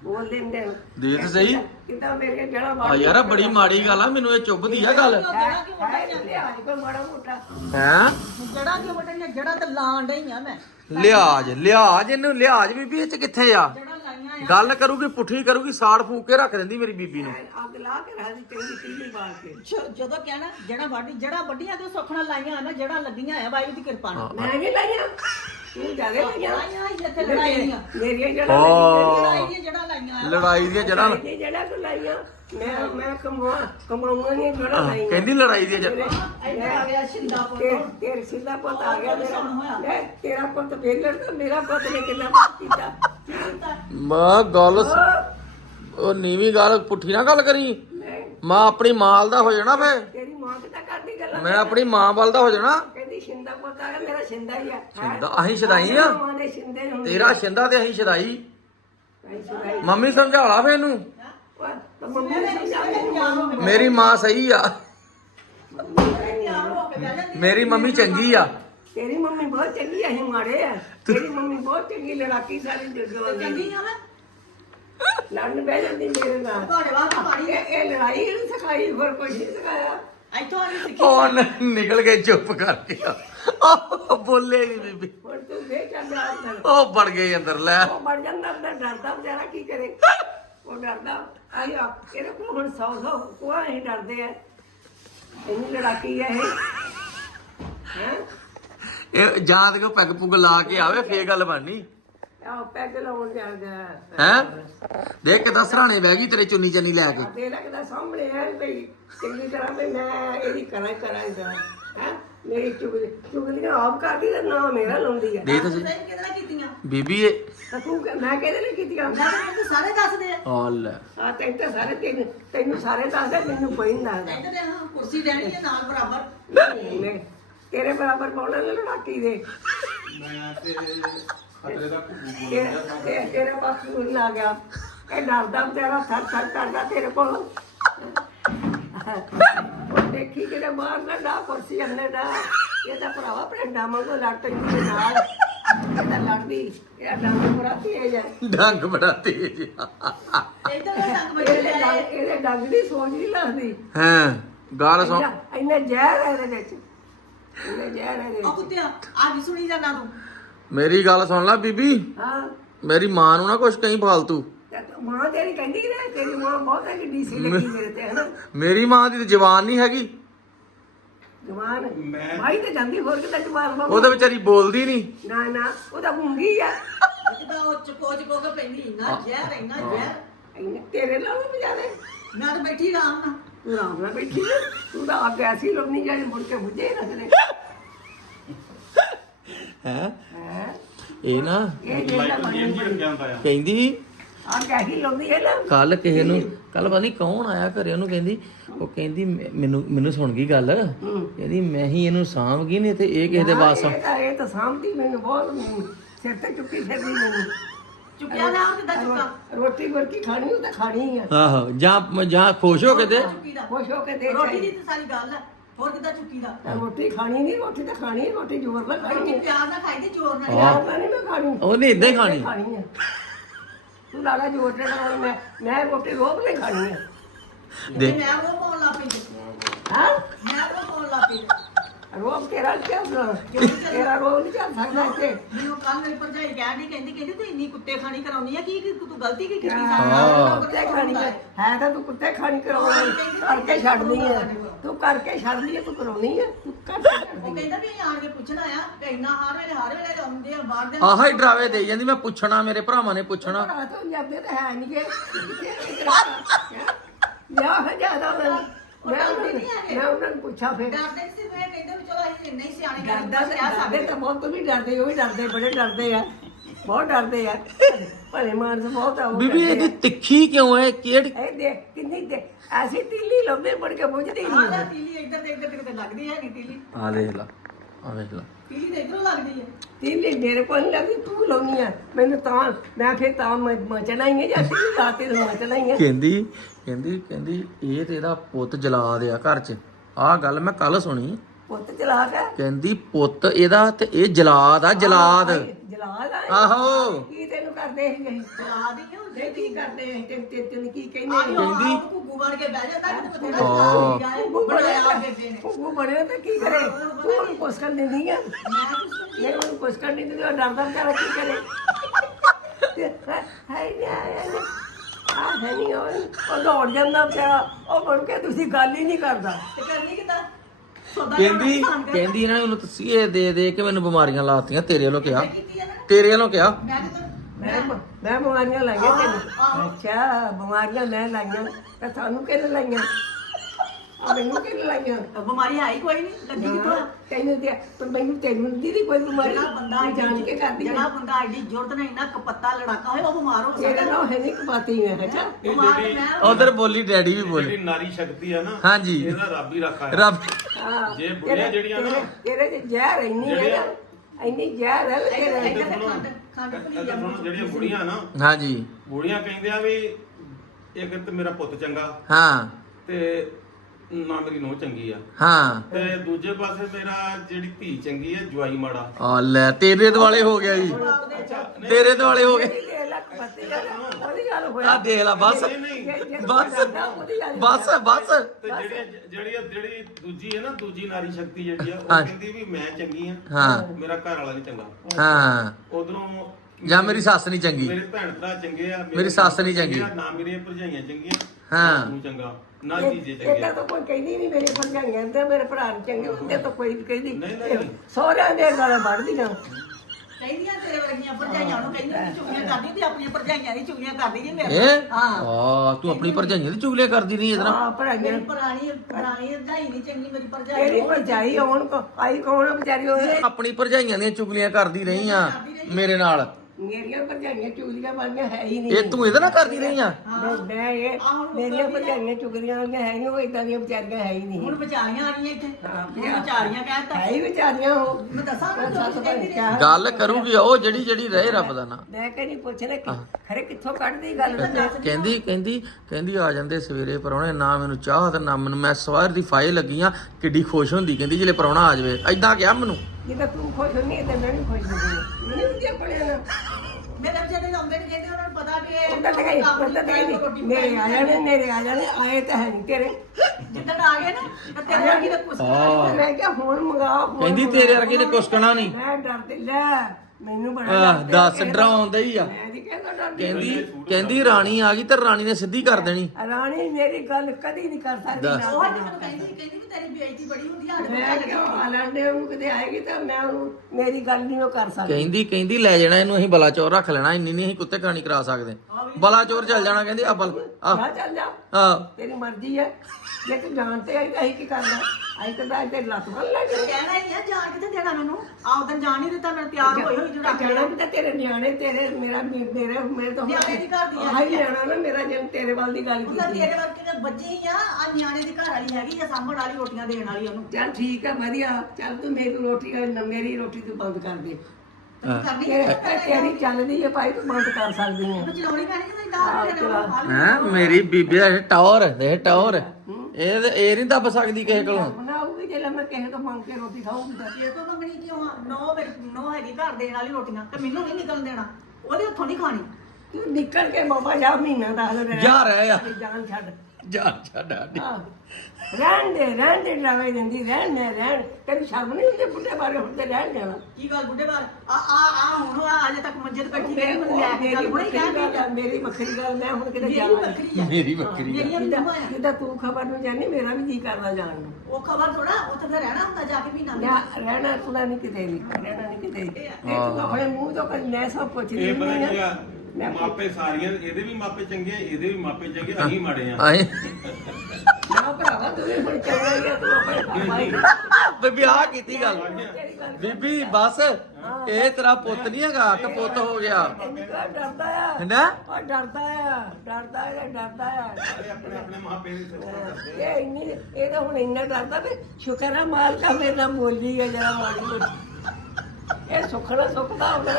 ਬੋਲ ਲੈਂਦੇ ਨੇ ਦੇ ਤੇ ਸਹੀ। ਕਿੱਦਾਂ ਮੇਰੇ ਜੜਾ ਆ ਯਾਰ ਆਹ ਬੜੀ ਮਾੜੀ ਗੱਲ ਆ ਮੈਨੂੰ ਇਹ ਚੁੱਭਦੀ ਆ ਗੱਲ। ਜੜਾ ਕਿਉਂ ਹੈ ਲਿਆਜ ਕੋਈ ਮਾੜਾ ਮੋਟਾ। ਹੈ? ਜੜਾ ਕਿਉਂ ਵਟਣੀਆਂ ਜੜਾ ਤੇ ਲਾਣ ਡਈ ਆ ਮੈਂ। ਲਿਆਜ ਲਿਆਜ ਇਹਨੂੰ ਲਿਆਜ ਬੀਬੀ ਇਹ ਚ ਕਿੱਥੇ ਆ? ਜੜਾ ਆ ਗੱਲ ਕਰੂਗੀ ਪੁੱਠੀ ਕਰੂਗੀ ਸਾੜ ਫੂਕ ਕੇ ਰੱਖ ਦਿੰਦੀ ਮੇਰੀ ਬੀਬੀ ਨੂੰ। ਅੱਗ ਲਾ ਕੇ ਰੱਖ ਦੀ ਚੰਗੀ ਤੀਲੀ ਬਾਲ ਕੇ। ਜ- ਜਦੋਂ ਕਹਿਣਾ ਜੜਾ ਵਾਢੀ ਜੜਾ ਵੱਡੀਆਂ ਤੇ ਸੁਖਣਾ ਲਾਈਆਂ ਆ ਨਾ ਜੜਾ ਲੱਗੀਆਂ ਆ ਵਾਹਿਗੁਰੂ ਦੀ ਕਿਰਪਾ ਨਾਲ। ਮੈਂ ਵੀ ਲਾਈਆਂ। ਤੂੰ ਜਾਦੇ ਲਾਈਆਂ। ਲਾਈਆਂ ਸੀ ਇੱਥੇ ਲੜਾਈ ਦੀਆਂ ਮੇਰੀਆਂ ਜੜਾ ਓ ਲੜਾਈ ਦੀਆਂ ਜੜਾ ਲਾਈਆਂ ਆ। ਲੜਾਈ ਦੀਆਂ ਜੜਾਂ ਮੇਰੀਆਂ ਜੜਾ ਤੂੰ ਲਾਈਆਂ। ਮੈਂ ਮੈਂ ਕਮਾ ਕਮਾਉਣਾ ਨਹੀਂ ਜੜਾ ਲਾਈਆਂ। ਕਹਿੰਦੀ ਲੜਾਈ ਦੀਆਂ ਜੜਾਂ ਇੱਥੇ ਆ ਗਿਆ ਸ਼ਿੰਦਾ ਤੇ ਤੇਰੇ ਸਿੱਧਾ ਪੁੱਤ ਆ ਗਿਆ ਮੇਰਾ। ਲੈ, ਤੇਰਾ ਪੁੱਤ ਵੇਲੜ ਤਾਂ ਮੇਰਾ ਪੁੱਤ ਨੇ ਕਿੰਨਾ ਪੁੱਤ ਕੀਤਾ। ਮਾਂ ਗੱਲ ਸ- ਉਹ ਨੀਵੀਂ ਗੱਲ ਪੁੱਠੀ ਨਾ ਗੱਲ ਕਰੀ। ਮੈਂ ਮਾਂ ਆਪਣੀ ਮਾਲ ਦਾ ਹੋ ਜਾਣਾ ਫੇ। ਤੇਰੀ ਮਾਂ ਕਿੱਦਾਂ ਕਰਦੀ ਗੱਲਾਂ? ਮੈਂ ਆਪਣੀ ਮਾਂ ਵੱਲ ਦਾ ਹੋ ਜਾਣਾ। ਕਹਿੰਦੀ ਸ਼ਿੰਦਾ ਪੁੱਤ ਗਿਆ ਮੇਰਾ ਸ਼ਿੰਦਾ ਹੀ ਆ। ਸ਼ਿੰਦਾ ਅਸੀਂ ਸ਼ਦਾਈ ਆ। ਮਾਂ ਦੇ ਸ਼ਿੰਦੇ ਹੁੰਦੇ ਤੇਰਾ ਸ਼ਿੰਦਾ ਤੇ ਅਸੀਂ ਸ਼ਦਾਈ। ਮੰਮੀ ਸਮਝਾਲਾ ਫੇ ਇਹਨੂੰ। ਤਾਂ ਮੰਮੀ ਨੇ ਮੇਰੀ ਮਾਂ ਸਹੀ ਆ। ਹੋ ਮੇਰੀ ਮੰਮੀ ਚੰਗੀ ਆ। ਤੇਰੀ ਮੰਮੀ ਬਹੁਤ ਚੰਗੀ ਆ ਅਸੀਂ ਮਾੜੇ ਆ। ਤੇਰੀ ਮੰਮੀ ਬਹੁਤ ਚੰਗੀ ਲੜਾਕੀ ਸਾਰੀ ਜੁਗਵਾਂ ਦੀ ਚੰਗੀ ਆ ਮੈਂ ਲੜਨ ਬਹਿ ਜਾਂਦੀ ਮੇਰੇ ਨਾਲ। ਤੁਹਾਡੇ ਵਾਸਤੇ ਪਾਣੀ ਇਹ ਇਹ ਲੜਾਈ ਇਹਨੂੰ ਸਿਖਾਈ ਹੋਰ ਕੁਝ ਨਹੀਂ ਸਿਖਾਇਆ। ਇੱਥੋਂ ਆ ਕੇ ਸਿੱਖੀ। ਉਹ ਨ- ਨਿਕਲ ਕੇ ਚੁੱਪ ਕਰ ਗਿਆ ਉਹ ਬੋਲੇ ਨਹੀਂ ਬੀਬੀ। ਹੁਣ ਤੂੰ ਫੇਰ ਚੱਲ ਆ ਅੰਦਰ। ਉਹ ਵੜ ਗਏ ਅੰਦਰ ਲੈ। ਉਹ ਮਰ ਜਾਂਦਾ ਅੰਦਰ ਡਰਦਾ ਵਿਚਾਰਾ ਕੀ ਕਰੇ? ਉਹ ਡਰਦਾ। ਆਈ ਆ ਇਹਦੇ ਕੋਲ ਹੁਣ ਸੌ ਸੌ ਕੋਆ ਹੀ ਡਰਦੇ ਆ। ਇੰਨੀ ਲੜਾਕੀ ਆ ਇਹ। ਹੈ? ਇਹ ਜਾਂ ਤੇ ਕੋ ਪੈਗ ਪੁਗ ਲਾ ਕੇ ਆਵੇ ਫੇਰ ਗੱਲ ਬਣਨੀ। ਆਹ ਪੈਗ ਲਾਉਣ ਜਾਂਦਾ ਹੈ? ਦੇਖ ਕੇ ਸਰਾਣੇ ਬਹਿ ਗਈ ਤੇਰੇ ਚੁੰਨੀ ਚੰਨੀ ਲੈ ਕੇ। ਦੇ ਲੱਗਦਾ ਸਾਹਮਣੇ ਹੈ ਭਈ ਚੰਗੀ ਤਰ੍ਹਾਂ ਵੀ ਮੈਂ ਇਹਦੀ ਕਰਾਂ ਕਰਾਂ ਇਹਦਾ। ਹੈ? ਮੇਰੀ ਚੁਗਲੀ ਚੁਗਲੀਆਂ ਆਪ ਕਰਦੀ ਤੇ ਨਾ ਮੇਰਾ ਲਾਉਂਦੀ ਹੈ ਦੇ ਤਾਂ ਸਹੀ। ਕਿਹਦੇ ਨਾਲ ਕੀਤੀਆਂ? ਬੀਬੀ ਇਹ ਤਾਂ ਤੂੰ ਕਹਿ- ਮੈਂ ਕਿਹਦੇ ਲਈ ਕੀਤੀਆਂ? ਮੈਂ ਤਾਂ ਤੈਨੂੰ ਸਾਰੇ ਦੱਸਦੇ ਆ। ਆ ਲੈ। ਆ ਤੈਨੂੰ ਤਾਂ ਸਾਰੇ ਤੈਨੂੰ ਤੈਨੂੰ ਸਾਰੇ ਦੱਸਦੇ ਮੈਨੂੰ ਕੋਈ ਨਹੀਂ ਦੱਸਦਾ। ਕਹਿੰਦੇ ਤੇ ਹਾਂ ਕੁਰਸੀ ਦੇਣੀ ਹੈ ਨਾਲ ਬਰਾਬਰ। ਮੈਂ ਤੇਰੇ ਬਰਾਬਰ ਬੋਲਣ ਲਈ ਲੜਾਕੀ ਦੇ? ਤੇਰੇ ਤੇ- ਤੇਰੇ ਪਾਸ ਨੂੰ ਆ ਗਿਆ। ਇਹ ਡਰਦਾ ਵਿਚਾਰਾ ਥਰ ਥਰ ਕਰਦਾ ਤੇਰੇ ਕੋਲ। ਉਹ ਦੇਖੀ ਕਿਤੇ ਬਾਹਰ ਨਾ ਡਾ ਕੁਰਸੀ ਅੰਦਰ ਦਾ ਇਹ ਤਾਂ ਭਰਾਵਾ ਪ੍ਰੇਂਡਾ ਮੰਗੋ ਲੜ ਪੈਂਦੀ ਹੈ ਨਾਲ। ਇਹ ਤਾਂ ਲੜਦੀ ਇਹ ਡੰਗ ਬੜਾ ਤੇਜ ਹੈ। ਡੰਗ ਬੜਾ ਤੇਜ ਇੱਧਰ ਦੇ ਰੰਗ ਬੜੇ ਇਹਦੇ ਡੰਗ ਇਹਦੇ ਡੰਗ ਦੀ ਸੋਚ ਨਹੀਂ ਲੱਗਦੀ। ਹਾਂ ਗੱਲ ਇੰਨਾ- ਇੰਨਾ ਜ਼ਹਿਰ ਹੈ ਇਹਦੇ ਵਿੱਚ। ਇੰਨਾ ਜ਼ਹਿਰ ਹੈ ਇਹਦੇ ਉਹ ਵਿੱਚ। ਕੁੱਤਿਆ ਆ ਵੀ ਸੁਣੀ ਜਾਂਦਾ ਤੂੰ। ਮੇਰੀ ਗੱਲ ਸੁਣ ਲੈ ਬੀਬੀ। ਹਾਂ। ਮੇਰੀ ਮਾਂ ਨੂੰ ਨਾ ਕੁਛ ਕਹੀਂ ਫਾਲਤੂ। ਤੇ ਮਾਂ ਤੇਰੀ ਕਹਿੰਦੀ ਨਾ ਤੇਰੀ ਮਾਂ ਬਹੁਤ ਹੈ ਕਿ ਡੀਸੀ ਲੱਗੀ ਮੇਰੇ ਤੇ ਹਨਾ? ਮੇਰੀ ਮਾਂ ਦੀ ਤਾਂ ਜ਼ਬਾਨ ਨਹੀਂ ਹੈਗੀ। ਜਵਾਨ? ਮਾਈ ਤੇ ਜਾਂਦੀ ਹੋਰ ਕਿਤੇ ਜਵਾਨ ਬਾਬਾ ਉਹ ਤਾਂ ਵਿਚਾਰੀ ਬੋਲਦੀ ਨਹੀਂ। ਨਾ ਨਾ ਉਹਦਾ ਗੁੰਗੀ ਆ। ਕਿਦਾਂ ਉਹ ਚਕੋ ਚਕੋ ਕੇ ਪੈਂਦੀ ਇੰਨਾ ਜ਼ਹਿਰ ਇੰਨਾ ਜ਼ਹਿਰ। ਇੰਨੇ ਤੇਰੇ ਨਾਲ ਵੀ ਮੈਂ ਤਾਂ ਬੈਠੀ ਆਰਾਮ ਨਾਲ। ਤੂੰ ਆਰਾਮ ਨਾਲ ਬੈਠੀ ਆ। ਤੂੰ ਤਾਂ ਅੱਗ ਐਸੀ ਲੋਨੀ ਜਾਣੀ ਮੁੜ ਕੇ ਬੁੱਝੇ ਹੀ ਰੱਖਦੇ ਹੈ? ਹੈ? ਇਹ ਨਾ ਇਹ ਜਿਹੜਾ ਬਣੀ ਕਹਿੰਦੀ ਅੱਗ ਐਸੀ ਲੋਨੀ ਹੈ ਨਾ ਕੱਲ ਕਿਸੇ ਨੂੰ ਕੱਲ ਪਤਾ ਨਹੀਂ ਕੌਣ ਆਇਆ ਘਰੇ ਉਹਨੂੰ ਕਹਿੰਦੀ ਉਹ ਕਹਿੰਦੀ ਮੈਂ- ਮੈਨੂੰ ਮੈਨੂੰ ਸੁਣ ਗਈ ਗੱਲ। ਕਹਿੰਦੀ ਮੈਂ ਹੀ ਇਹਨੂੰ ਸਾਂਭ ਗਈ ਨਹੀਂ ਤੇ ਇਹ ਕਿਸੇ ਦੇ ਵਾਸ ਇਹ ਤਾਂ ਇਹ ਤਾਂ ਸਾਂਭਦੀ ਮੈਨੂੰ ਬਹੁਤ ਸਿਰ ਤੇ ਚੁੱਕੀ ਫਿਰਦੀ ਮੈਨੂੰ। ਚੁੱਕਿਆ ਨਾ ਕਿਦਾਂ ਚੁੱਕਾ? ਰੋਟੀ ਬਰਕੀ ਖਾਣੀ ਉਹ ਤਾਂ ਖਾਣੀ ਆ। ਆਹੋ ਜਾਂ ਜਾਂ ਖੁਸ਼ ਹੋ ਕੇ ਦੇ। ਚੁੱਕੀ ਦਾ। ਖੁਸ਼ ਹੋ ਕੇ ਦੇ ਰੋਟੀ ਦੀ ਤਾਂ ਸਾਰੀ ਗੱਲ ਹੈ ਹੋਰ ਕਿਦਾਂ ਚੁੱਕੀ ਦਾ? ਤਾਂ ਰੋਟੀ ਖਾਣੀ ਨਹੀਂ ਰੋਟੀ ਤਾਂ ਖਾਣੀ ਹੈ, ਰੋਟੀ ਜ਼ੋਰ ਨਾਲ ਖਾਣੀ ਰੋਟੀ ਹੈ ਪਿਆਰ ਨਾਲ ਖਾਈ ਦੀ ਜ਼ੋਰ ਨਾਲ? ਯਾਰ ਤਾਂ ਨਹੀਂ ਮੈਂ ਖਾਣੀ। ਉਹਨੇ ਇਦਾਂ ਹੀ ਖਾਣੀ। ਖਾਣੀ ਹੈ ਤੂੰ ਲਾਲਾ ਜ਼ੋਰ ਨਾਲ ਖਾਣੀ, ਮੈਂ ਮੈਂ ਰੋਟੀ ਰੋਬ ਨਹੀਂ ਖਾਣੀ ਹੈ ਤੇ ਮੈਂ ਉਹ ਪਾਉਣ ਲੱਗ ਪਈ। ਹਾਂ? ਮੈਂ ਉਹ ਪਾਉਣ ਲੱਗ ਪਈ। ਰੋਬ ਤੇਰਾ ਚੱਲਦਾ ਤੇਰਾ ਰੋਬ ਨਹੀਂ ਚੱਲ ਸਕਦਾ ਇੱਥੇ? ਮੈਨੂੰ ਕੱਲ ਮੇਰੀ ਭਰਜਾਈ ਕਹਿਣ ਦੀ ਕਹਿੰਦੀ ਕਹਿੰਦੀ ਤੂੰ ਇੰਨੀ ਕੁੱਤੇ ਖਾਣੀ ਕਰਾਉਣੀ ਆ ਕੀ ਕੀ ਤੂੰ ਗਲਤੀ ਕੀ ਕੀਤੀ? ਹਾਂ। ਕੁੱਤੇ ਖਾਣੀ ਹੈ। ਹੈ ਤਾਂ ਤੂੰ ਕੁੱਤੇ ਖਾਣੀ ਕਰਾਉਣੀ ਕਰਕੇ ਛੱਡਦੀ ਹੈ। ਤੂੰ ਕਰਕੇ ਛੱਡਦੀ ਹੈ ਤੂੰ ਕਰਾਉਣੀ ਹੈ। ਤੂੰ ਕਰਕੇ ਉਹ ਕਹਿੰਦਾ ਵੀ ਆਣ ਕੇ ਪੁੱਛਣਾ ਆ ਕਿ ਇੰਨਾ ਹਰ ਵੇਲੇ ਹਰ ਵੇਲੇ ਆਉਂਦੇ ਆ ਬਾਹਰ ਦੇ ਆਹ ਹੀ ਡਰਾਵੇ ਦੇਈ ਜਾਂਦੀ ਮੈਂ ਪੁੱਛਣਾ ਮੇਰੇ ਭਰਾਵਾਂ ਨੇ ਪੁੱਛਣਾ। ਰਾਤ ਹੋ ਜਾਂਦੇ ਤਾਂ ਹੈ ਨਹੀਂ ਕਿ ਯਾ ਜ਼ਿਆਦਾ ਮੈਂ ਮੈਂ ਉਹਨਾਂ ਨੂੰ- ਮੈਂ ਉਹਨਾਂ ਨੂੰ ਪੁੱਛਾ ਫਿਰ। ਡਰਦੇ ਸੀ ਮੈਂ ਕਹਿੰਦੇ ਵੀ ਚਲੋ ਅਸੀਂ ਇੰਨੇ ਹੀ ਸਿਆਣੇ ਡਰਦਾ ਕਰਦੇ ਤੇ ਆ ਸਾਡੇ ਤਾਂ ਬਹੁਤ ਵੀ ਡਰਦੇ ਉਹ ਵੀ ਡਰਦੇ ਬੜੇ ਡਰਦੇ ਆ। ਬਹੁਤ ਡਰਦੇ ਆ। ਭਲੇ ਮਾਨਸ ਬਹੁਤ ਆ ਉਹ ਬੀਬੀ ਡਰਦੇ ਇਹਦੀ ਤਿੱਖੀ ਕਿਉਂ ਹੈ? ਕਿਹੜੀ ਆ। ਇਹ ਦੇਖ ਕਿੰਨੀ ਤੇ ਐਸੀ ਤੀਲੀ ਲੰਬੇ ਬਣ ਕੇ ਆਹ ਨਹੀਂ। ਤੀਲੀ ਇੱਧਰ ਦੇ ਇੱਧਰ ਕਿਤੇ ਲੱਗਦੀ ਹੈ ਨਹੀਂ ਤੀਲੀ। ਆ ਦੇਖ ਲਾ। ਆ ਵੇਖ ਲਾ। ਤੀਲੀ ਤੇ ਇੱਧਰੋਂ ਲੱਗਦੀ ਹੈ ਤੀਲੀ ਮੇਰੇ ਕੋਲ ਨਹੀਂ ਲੱਗਦੀ ਤੂੰ ਲਾਉਣੀ ਆ। ਮੈਨੂੰ ਤਾਂ ਮੈਂ ਫਿਰ ਤਾਂ ਮਚਣਾ ਹੀ ਹੈ ਜਾਂ ਤੀਲੀ ਲਾਤੀ ਨੂੰ ਮਚਣਾ ਹੀ ਹੈ ਕਹਿੰਦੀ ਕਹਿੰਦੀ ਕਹਿੰਦੀ ਇਹ ਤੇ ਇਹਦਾ ਪੁੱਤ ਜਲਾਦ ਆ ਘਰ 'ਚ। ਆਹ ਗੱਲ ਮੈਂ ਕੱਲ ਸੁਣੀ। ਪੁੱਤ ਚਲਾ ਕੇ? ਕਹਿੰਦੀ ਪੁੱਤ ਇਹਦਾ ਤੇ ਇਹ ਜਲਾਦ ਆ ਜਲਾਦ। ਜਲਾ ਲਾ। ਲਾ ਆਹੋ। ਕੀ ਤੈਨੂੰ ਕਰਦੇ ਸੀ ਅਸੀਂ ਚਲਾ ਦੀ ਉਹ ਇਹ ਕੀ ਕਰਦੇ ਅਸੀਂ ਤੈਨੂੰ ਤੇ ਤੈਨੂੰ ਕੀ ਕਹਿੰਦੇ ਕਹਿੰਦੀ ਘੁੱਗੂ ਬਣ ਕੇ ਬਹਿ ਜਾਂਦਾ ਕਿ ਤੂੰ ਹਾਂ। ਤੇਰਾ ਬਣਾਇਆ ਬੇਬੇ ਨੇ। ਉਹ ਬਣੇ ਤਾਂ ਕੀ ਕਰੇ? ਤੂੰ ਉਹਨੂੰ ਕੁਛ ਕਰਨ ਦਿੰਦੀ ਆ। ਨਹੀਂ ਉਹਨੂੰ ਕੁਛ ਕਰਨ ਨਹੀਂ ਦਿੰਦੀ ਉਹ ਡਰਦਾ ਵਿਚਾਰਾ ਕੀ ਕਰੇ? ਤੇ ਹੈ ਨਹੀਂ ਆਇਆ ਨਾ ਆ ਹੈ ਨਹੀਂ ਉਹ ਉਹ ਦੌੜ ਜਾਂਦਾ ਵਿਚਾਰਾ। ਉਹ ਮੁੜ ਕੇ ਤੁਸੀਂ ਗੱਲ ਹੀ ਨਹੀਂ ਕਰਦਾ। ਤੇ ਕਰਨੀ ਕਿਦਾਂ? ਸੌਦਾ ਕਹਿੰਦੀ ਕਹਿੰਦੀ ਇਹਨਾਂ ਨੇ ਉਹਨੂੰ ਤਸੀਹੇ ਦੇ ਦੇ ਕੇ ਮੈਨੂੰ ਬਿਮਾਰੀਆਂ ਲਾਤੀਆਂ ਤੇਰੇ ਵੱਲੋਂ ਕਿਹਾ। ਤੇਰੇ ਵੱਲੋਂ ਕਿਹਾ। ਮੈਂ ਮੈਂ ਬਿਮਾਰੀਆਂ ਲਾਈਆਂ ਤੈਨੂੰ। ਅੱਛਾ ਬਿਮਾਰੀਆਂ ਮੈਂ ਲਾਈਆਂ ਤਾਂ ਤੁਹਾਨੂੰ ਕਿਹਨੇ ਲਾਈਆਂ? ਆ ਮੈਨੂੰ ਕਿਹਨੇ ਲਾਈਆਂ? ਬਿਮਾਰੀ ਆਈ ਕੋਈ ਨਹੀਂ। ਲੱਗੀ ਕਿਥੋਂ? ਆ? ਤੈਨੂੰ ਤੇ ਪਰ ਮੈਨੂੰ ਤੈਨੂੰ ਦੀਦੀ ਕੋਈ ਬਿਮਾਰੀ। ਜਿਹੜਾ ਬੰਦਾ ਤੂੰ ਜਾਣ ਕੇ ਕਰਦੀ ਜਿਹੜਾ ਬੰਦਾ ਐਡੀ ਜ਼ਰੂਰਤ ਨਾਲ ਇੰਨਾ ਕਪੱਤਾ ਲੜਾਕਾ ਹੋਏ ਉਹ ਬਿਮਾਰ ਹੋ ਤੇਰਾ ਸਕਦਾ ਨਾਮ ਹੈ ਨਹੀਂ ਕਪਾਤੀ ਹੈ? ਅੱਛਾ। ਬਿਮਾਰ ਤੇ ਮੈਂ ਉਧਰ ਬੋਲੀ ਡੈਡੀ ਵੀ ਬੋਲੇ। ਜਿਹੜੀ ਨਾਰੀ ਸ਼ਕਤੀ ਆ ਨਾ ਹਾਂਜੀ। ਇਹਦਾ ਰੱਬ ਹੀ ਰੱਖਾ ਹੈ। ਰੱਬ। ਹਾਂ ਜੇ ਬੁੜੀਆਂ ਜਿਹੜੀਆਂ ਨਾ ਤੇਰੇ ਤੇ ਜ਼ਹਿਰ ਇੰਨੀ ਹੈ ਨਾ ਇੰਨੀ ਜ਼ਹਿਰ ਹੈ ਵੀ ਤੇਰੇ ਇੱਧਰ ਤੇ ਖੰਡ ਖੰਡ ਭੁਲੀ ਇੱਧਰ ਸੁਣੋ ਜਿਹੜੀਆਂ ਬੁੜੀਆਂ ਨਾ ਹਾਂਜੀ। ਬੁੜੀਆਂ ਕਹਿੰਦੇ ਆ ਵੀ ਇੱਕ ਤੇ ਮੇਰਾ ਪੁੱਤ ਚੰਗਾ ਹਾਂ। ਤੇ ਨਾ ਮੇਰੀ ਨੂੰਹ ਚੰਗੀ ਆ। ਹਾਂ। ਤੇ ਦੂਜੇ ਪਾਸੇ ਮੇਰਾ ਜਿਹੜੀ ਧੀ ਚੰਗੀ ਆ ਜਵਾਈ ਮਾੜਾ। ਆ ਲੈ ਤੇਰੇ ਦੁਆਲੇ ਹੋ ਗਿਆ ਜੀ। ਤੇਰੇ ਦੁਆਲੇ ਹੋ ਪੱਤੇ ਆ ਦੇਖ ਲੈ ਬਸ ਨਹੀਂ ਨਹੀਂ ਬਸ ਬਸ ਬਸ। ਤੇ ਜਿਹੜੀ ਜਿਹੜੀ ਜਿਹੜੀ ਦੂਜੀ ਹੈ ਨਾ ਦੂਜੀ ਨਾਰੀ ਸ਼ਕਤੀ ਜਿਹੜੀ ਆ ਉਹ ਹਾਂ। ਕਹਿੰਦੀ ਵੀ ਮੈਂ ਚੰਗੀ ਆ। ਹਾਂ। ਮੇਰਾ ਘਰ ਵਾਲਾ ਨਹੀਂ ਚੰਗਾ। ਹਾਂ। ਉਧਰੋਂ ਜਾਂ ਮੇਰੀ ਸੱਸ ਨਹੀਂ ਚੰਗੀ। ਮੇਰੇ ਭੈਣ ਭਰਾ ਚੰਗੇ ਆ ਮੇਰੀ ਸੱਸ ਨਹੀਂ ਚੰਗੀ। ਨਾ ਮੇਰੀਆਂ ਭਰਜਾਈਆਂ ਚੰਗੀਆਂ ਹਾਂ। ਨਾ ਤੂੰ ਚੰਗਾ। ਨਾ ਤਾਂ ਕੋਈ ਕਹਿੰਦੀ ਨਹੀਂ ਮੇਰੇ ਭਰਜਾਈਆਂ ਤੇ ਮੇਰੇ ਭਰਾ ਨੂੰ ਚੰਗੇ ਹੁੰਦੇ ਤਾਂ ਕੋਈ ਵੀ ਕਹਿੰਦੀ। ਨਹੀਂ, ਨਹੀਂ। ਸਹੁਰਿਆਂ ਦੇ ਨਾਲ ਵੱਢਦੀਆਂ। ਕਹਿੰਦੀਆਂ ਤੇਰੇ ਵਰਗੀਆਂ ਭਰਜਾਈਆਂ ਨੂੰ ਕਹਿੰਦੀਆਂ ਕਿ ਚੁਗਲੀਆਂ ਕਰਦੀ ਤੇ ਆਪਣੀਆਂ ਭਰਜਾਈਆਂ ਦੀ ਚੁਗਲੀਆਂ ਕਰਦੀ ਜੀ ਮੇਰੇ ਇਹ ਹਾਂ। ਆ ਤੂੰ ਆਪਣੀ ਭਰਜਾਈਆਂ ਦੀ ਚੁਗਲੀਆਂ ਕਰਦੀ ਨਹੀਂ ਇਹਦੇ ਨਾਲ ਹਾਂ ਭਰਾਈਆਂ। ਮੇਰੀ ਪੁਰਾਣੀ ਪੁਰਾਣੀ ਭਰਜਾਈ ਨਹੀਂ ਚੰਗੀ ਮੇਰੀ ਭਰਜਾਈ ਤੇਰੀ ਭਰਜਾਈ ਆਉਣ ਕੋ ਆਈ ਕੌਣ ਆ ਵਿਚਾਰੀ ਉਹ? ਆਪਣੀ ਭਰਜਾਈਆਂ ਦੀਆਂ ਚੁਗਲੀਆਂ ਕਰਦੀ ਰਹੀ ਆ ਮੇਰੇ ਨਾਲ। ਮੇਰੀਆਂ ਭਰਜਾਈਆਂ ਚੁਗਲੀਆਂ ਵਾਲੀਆਂ ਹੈ ਹੀ ਨਹੀਂ। ਇਹ ਤੂੰ ਇਹਦੇ ਨਾਲ ਕਰਦੀ ਰਹੀ ਆ? ਮੈਂ ਮੈਂ ਇਹ ਮੇਰੀਆਂ ਭਰਜਾਈਆਂ ਚੁਗਲੀਆਂ ਵਾਲੀਆਂ ਹੈ ਨਹੀਂ ਉਹ ਇਦਾਂ ਦੀਆਂ ਵਿਚਾਰੀਆਂ ਹੈ ਹੀ ਨਹੀਂ। ਹੁਣ ਵਿਚਾਰੀਆਂ ਆ ਗਈਆਂ ਇੱਥੇ। ਹਾਂ, ਹੁਣ ਵਿਚਾਰੀਆਂ ਕਹਿਤਾ ਹੈ ਹੀ ਵਿਚਾਰੀਆਂ ਉਹ। ਮੈਂ ਦੱਸਾਂ ਮੈਂ ਮੈਂ ਸੱਸ ਭਾਈ ਕਹਿੰਦੀ ਕਿਆ ਗੱਲ ਕਰੂਗੀ ਉਹ ਜਿਹੜੀ ਜਿਹੜੀ ਰਹੇ ਰੱਬ ਦਾ ਨਾਂ। ਮੈਂ ਕਹਿੰਦੀ ਪੁੱਛਣਾ ਕਿ ਖਰੇ ਕਿੱਥੋਂ ਕੱਢਦੀ ਗੱਲ ਨੂੰ ਮੈਂ ਕਹਿੰਦੀ ਕਹਿੰਦੀ ਕਹਿੰਦੀ ਆ ਜਾਂਦੇ ਸਵੇਰੇ ਪਰੌਣੇ ਨਾ ਮੈਨੂੰ ਚਾਹ ਤੇ ਨਾ ਮੈਨੂੰ ਮੈਂ ਸਵਾਰ ਦੀ ਫਾਇਲ ਲੱਗੀ ਆ ਕਿੱਡੀ ਖੁਸ਼ ਹੁੰਦੀ ਕਹਿੰਦੀ ਜਿਹੜੇ ਪਰੌਣਾ ਆ ਜਾਵੇ। ਐਦਾਂ ਕਿਹਾ ਮੈਨੂੰ। ਜਿੱਦਾਂ ਤੂੰ ਖੁਸ਼ ਹੁੰਨੀ ਹੈ ਤੇ ਮੈਂ ਵੀ ਖੁਸ਼ ਹੁੰਦੀ ਹਾਂ ਨਹੀਂ ਵਧੀਆ ਪੜਿਆ ਨਾ ਮੇਰੇ ਵਿਚਾਰੇ ਕਹਿੰਦੇ ਉਹਨਾਂ ਨੂੰ ਪਤਾ ਵੀ ਇਹ ਤਾਂ ਤਾਂ ਮੇਰੇ ਆ ਜਾਣੇ ਮੇਰੇ ਆ ਜਾਣੇ ਆਏ ਤਾਂ ਹੈ ਨਹੀਂ ਤੇਰੇ। ਜਿੱਦਣ ਆ ਗਏ ਨਾ ਤੇਰੇ ਵਰਗੀ ਤਾਂ ਕੁਛ ਮੈਂ ਕਿਹਾ ਹੁਣ ਮੰਗਾ ਹੁਣ ਕਹਿੰਦੀ ਤੇਰੇ ਵਰਗੇ ਨੇ ਕੁਛ ਕਹਿਣਾ ਨਹੀਂ। ਮੈਂ ਡਰਦੀ ਲੈ ਮੈਨੂੰ ਬੜਾ ਆਹ ਦੱਸ ਡਰਾਉਂਦਾ ਹੀ ਆ। ਮੈਂ ਨਹੀਂ ਕਹਿੰਦਾ ਡਰਦੀ। ਕਹਿੰਦੀ ਕਹਿੰਦੀ ਰਾਣੀ ਆ ਗਈ ਤੇ ਰਾਣੀ ਨੇ ਸਿੱਧੀ ਕਰ ਦੇਣੀ। ਰਾਣੀ ਮੇਰੀ ਗੱਲ ਕਦੀ ਨਹੀਂ ਕਰ ਸਕਦੀ ਨਾ ਉਹ ਅੱਜ ਮੈਨੂੰ ਕਹਿੰਦੀ ਕਹਿੰਦੀ ਵੀ ਤੇਰੀ ਬੇਇੱਜ਼ਤੀ ਬੜੀ ਹੁੰਦੀ ਆ ਸਾਡੇ ਮੈਂ ਕਿਹਾ ਆਲੰਡੇ ਨੂੰ ਕਿਤੇ ਆਏਗੀ ਤਾਂ ਮੈਂ ਉਹਨੂੰ ਮੇਰੀ ਗੱਲ ਨਹੀਂ ਉਹ ਕਰ ਸਕਦੀ। ਕਹਿੰਦੀ ਕਹਿੰਦੀ ਲੈ ਜਾਣਾ ਇਹਨੂੰ ਅਸੀਂ ਬਲਾਚੌਰ ਰੱਖ ਲੈਣਾ ਇੰਨੀ ਨਹੀਂ ਅਸੀਂ ਕੁੱਤੇ ਕਹਾਣੀ ਕਰਾ ਸਕਦੇ। ਬਲਾਚੌਰ ਚੱਲ ਜਾਣਾ ਕਹਿੰਦੀ ਆ ਬਲ ਆ ਜਾ ਚੱਲ ਜਾ ਆ ਤੇਰੀ ਮਰਜ਼ੀ ਹੈ। ਜੇ ਤੂੰ ਜਾਣਤੇ ਆਈ ਤਾਂ ਅਸੀਂ ਕੀ ਕਰਨਾ? ਅਸੀਂ ਤਾਂ ਬਾਅਦ ਤੇ ਲੱਤ ਬੰਨ ਲੈ ਕੇ ਕਹਿਣਾ ਹੀ ਆ ਜਾਣ ਕਿਤੇ ਦੇਣਾ ਮੈਨੂੰ। ਆ ਉਦੋਂ ਜਾਣ ਨਹੀਂ ਦਿੱਤਾ ਮੈਂ ਤਿਆਰ ਹੋਈ ਹੋਈ ਜਿਹੜਾ ਜਾਣਾ ਵੀ ਤਾਂ ਤੇਰੇ ਨਿਆਣੇ ਤੇਰੇ ਮੇਰਾ ਮੇਰੇ ਮੇਰੇ ਤੋਂ ਨਿਆਣੇ ਦੀ ਘਰ ਦੀ ਆ। ਆਹੀ ਨਿਆਣਾ ਨਾ ਮੇਰਾ ਜਿਵੇਂ ਤੇਰੇ ਵੱਲ ਦੀ ਗੱਲ ਉਹਦਾ ਕੀਤੀ। ਤੇਰੇ ਵਰਗੇ ਦੇ ਬੱਚੇ ਹੀ ਆ ਆ ਨਿਆਣੇ ਦੀ ਘਰ ਵਾਲੀ ਹੈਗੀ ਆ ਸਾਂਭਣ ਵਾਲੀ ਰੋਟੀਆਂ ਦੇਣ ਵਾਲੀ ਉਹਨੂੰ। ਚੱਲ ਠੀਕ ਹੈ ਵਧੀਆ। ਚੱਲ ਤੂੰ ਮੇਰੀ ਰੋਟੀ ਮੇਰੀ ਰੋਟੀ ਤੂੰ ਬੰਦ ਕਰ ਦੇ। ਤੂੰ ਕਰਨੀ ਤੇਰੇ ਤੇਰੀ ਚੱਲਦੀ ਹੈ ਭਾਈ ਤੂੰ ਬੰਦ ਕਰ ਸਕਦੀ ਹੈ ਤੂੰ ਚਲਾਉਣੀ ਪੈਣੀ ਕਿ ਨਹੀਂ ਦਾਲ ਦੇ ਦੇ ਹੈ ਮੇਰੀ ਬੀਬੀ ਦਾ ਇਹ ਟੌਰ ਤੇ- ਇਹ ਨਹੀਂ ਦੱਬ ਸਕਦੀ ਕਿਸੇ ਕੋਲੋਂ। ਬਣਾਉਗੀ ਜੇ ਮੈਂ ਕਿਸੇ ਤੋਂ ਮੰਗ ਕੇ ਰੋਟੀ ਖਾਊਂਗੀ ਤਾਂ। ਇਹ ਤੋਂ ਮੰਗਣੀ ਕਿਉਂ ਆ ਨੋ ਮੇਰੀ ਨੋ ਹੈਗੀ ਘਰ ਦੇਣ ਵਾਲੀ ਰੋਟੀਆਂ ਤੇ ਮੈਨੂੰ ਨਹੀਂ ਨਿਕਲਣ ਦੇਣਾ। ਉਹਦੇ ਹੱਥੋਂ ਨਹੀਂ ਖਾਣੀ। ਤੂੰ ਨਿਕਲ ਕੇ ਬਾਬਾ ਜਾ ਮਹੀਨਾ ਦੱਸ ਦੇ ਜਾ ਰਹਿ ਆ। ਜਾਨ ਛੱਡ। ਜਾ ਛੱਡ ਆਡੀ। ਆਹ, ਰਹਿਣ ਦੇ ਰਹਿਣ ਦੇ ਡਰਾਵੇ ਦਿੰਦੀ ਰਹਿਣ ਦੇ ਰਹਿਣ। ਤੈਨੂੰ ਸ਼ਰਮ ਨਹੀਂ ਹੁੰਦੀ ਬੁੱਢੇ ਬਾਰੇ ਹੁਣ ਤੇ ਰਹਿਣ ਦੇਣਾ। ਕੀ ਗੱਲ ਬੁੱਢੇ ਬਾਰ? ਆ ਆ ਆ ਹੁਣ ਆ ਅਜੇ ਤੱਕ ਮੰਜੇ ਤੇ ਬੈਠੀ ਰਹੀ ਮੈਨੂੰ ਲੈ ਕੇ ਗੱਲ ਕਹਿ ਮੇਰੀ ਗੱਲ- ਮੇਰੀ ਵੱਖਰੀ ਗੱਲ ਮੈਂ ਹੁਣ ਕਿਤੇ ਮੇਰੀ ਜਾਣਾ ਵੱਖਰੀ ਆ। ਮੇਰੀ ਬੱਕਰੀ ਮੇਰੀਆਂ ਵੀ ਦੋਹਾਂ ਆ। ਜਿੱਦਾਂ ਤੂੰ ਖਬਰ ਨੂੰ ਜਾਣੀ ਮੇਰਾ ਵੀ ਜੀ ਕਰਦਾ ਜਾਣ ਨੂੰ। ਉਹ ਖਬਰ ਥੋੜਾ ਉੱਥੇ ਫਿਰ ਰਹਿਣਾ ਹੁੰਦਾ ਜਾ ਕੇ ਮਹੀਨਾ ਮੈਂ ਰਹਿਣਾ ਤੁਲਾ ਨਹੀਂ ਕਿਤੇ ਵੀ ਰਹਿਣਾ ਨਹੀਂ ਕਿਤੇ ਵੀ। ਇਹ ਤੂੰ ਆਪਣੇ ਮੂੰਹ ਤੋਂ ਕੋਈ ਮੈਂ ਸਭ ਪੁੱਛਦੀ ਇਹ ਪਤਾ ਨਹੀਂ ਕੀ ਆ ਆ? ਮਾਪੇ ਸਾਰੀਆਂ ਇਹਦੇ ਵੀ ਮਾਪੇ ਚੰਗੇ ਆ ਇਹਦੇ ਵੀ ਮਾਪੇ ਚੰਗੇ ਅਸੀਂ ਮਾੜੇ ਆ। ਆਏ। ਨਾ ਭਰਾਵਾ ਤੂੰ ਵੀ ਬੜੀ ਚੰਗਾ ਹੀ ਆ ਤੂੰ ਆਪਣੇ ਭਾਈ ਬੀਬੀ ਆ ਕੀਤੀ ਗੱਲ। ਬੀਬੀ ਬਸ। ਇਹ ਤੇਰਾ ਪੁੱਤ ਨਹੀਂ ਹੈਗਾ ਕਿ ਪੁੱਤ ਹੋ ਗਿਆ। ਤੈਨੂੰ ਕਿਹੜਾ ਡਰਦਾ ਆ। ਹੈਨਾ ਉਹ ਡਰਦਾ ਆ ਡਰਦਾ ਆ ਡਰਦਾ ਆ। ਸਾਰੇ ਆਪਣੇ ਆਪਣੇ ਮਾਪੇ ਦੀ ਸੇਵਾ ਕਰਦੇ ਇਹ ਇੰਨੀ ਇਹ ਤਾਂ ਹੁਣ ਇੰਨਾ ਡਰਦਾ ਵੀ ਸ਼ੁਕਰ ਆ ਮਾਲਕਾ ਮੇਰੇ ਨਾਲ ਬੋਲੀ ਹੈ ਜਰਾ ਮਾੜੀ ਮੋਟੀ। ਇਹ ਸੁਖਣਾ ਸੁਖਦਾ ਹੁੰਦਾ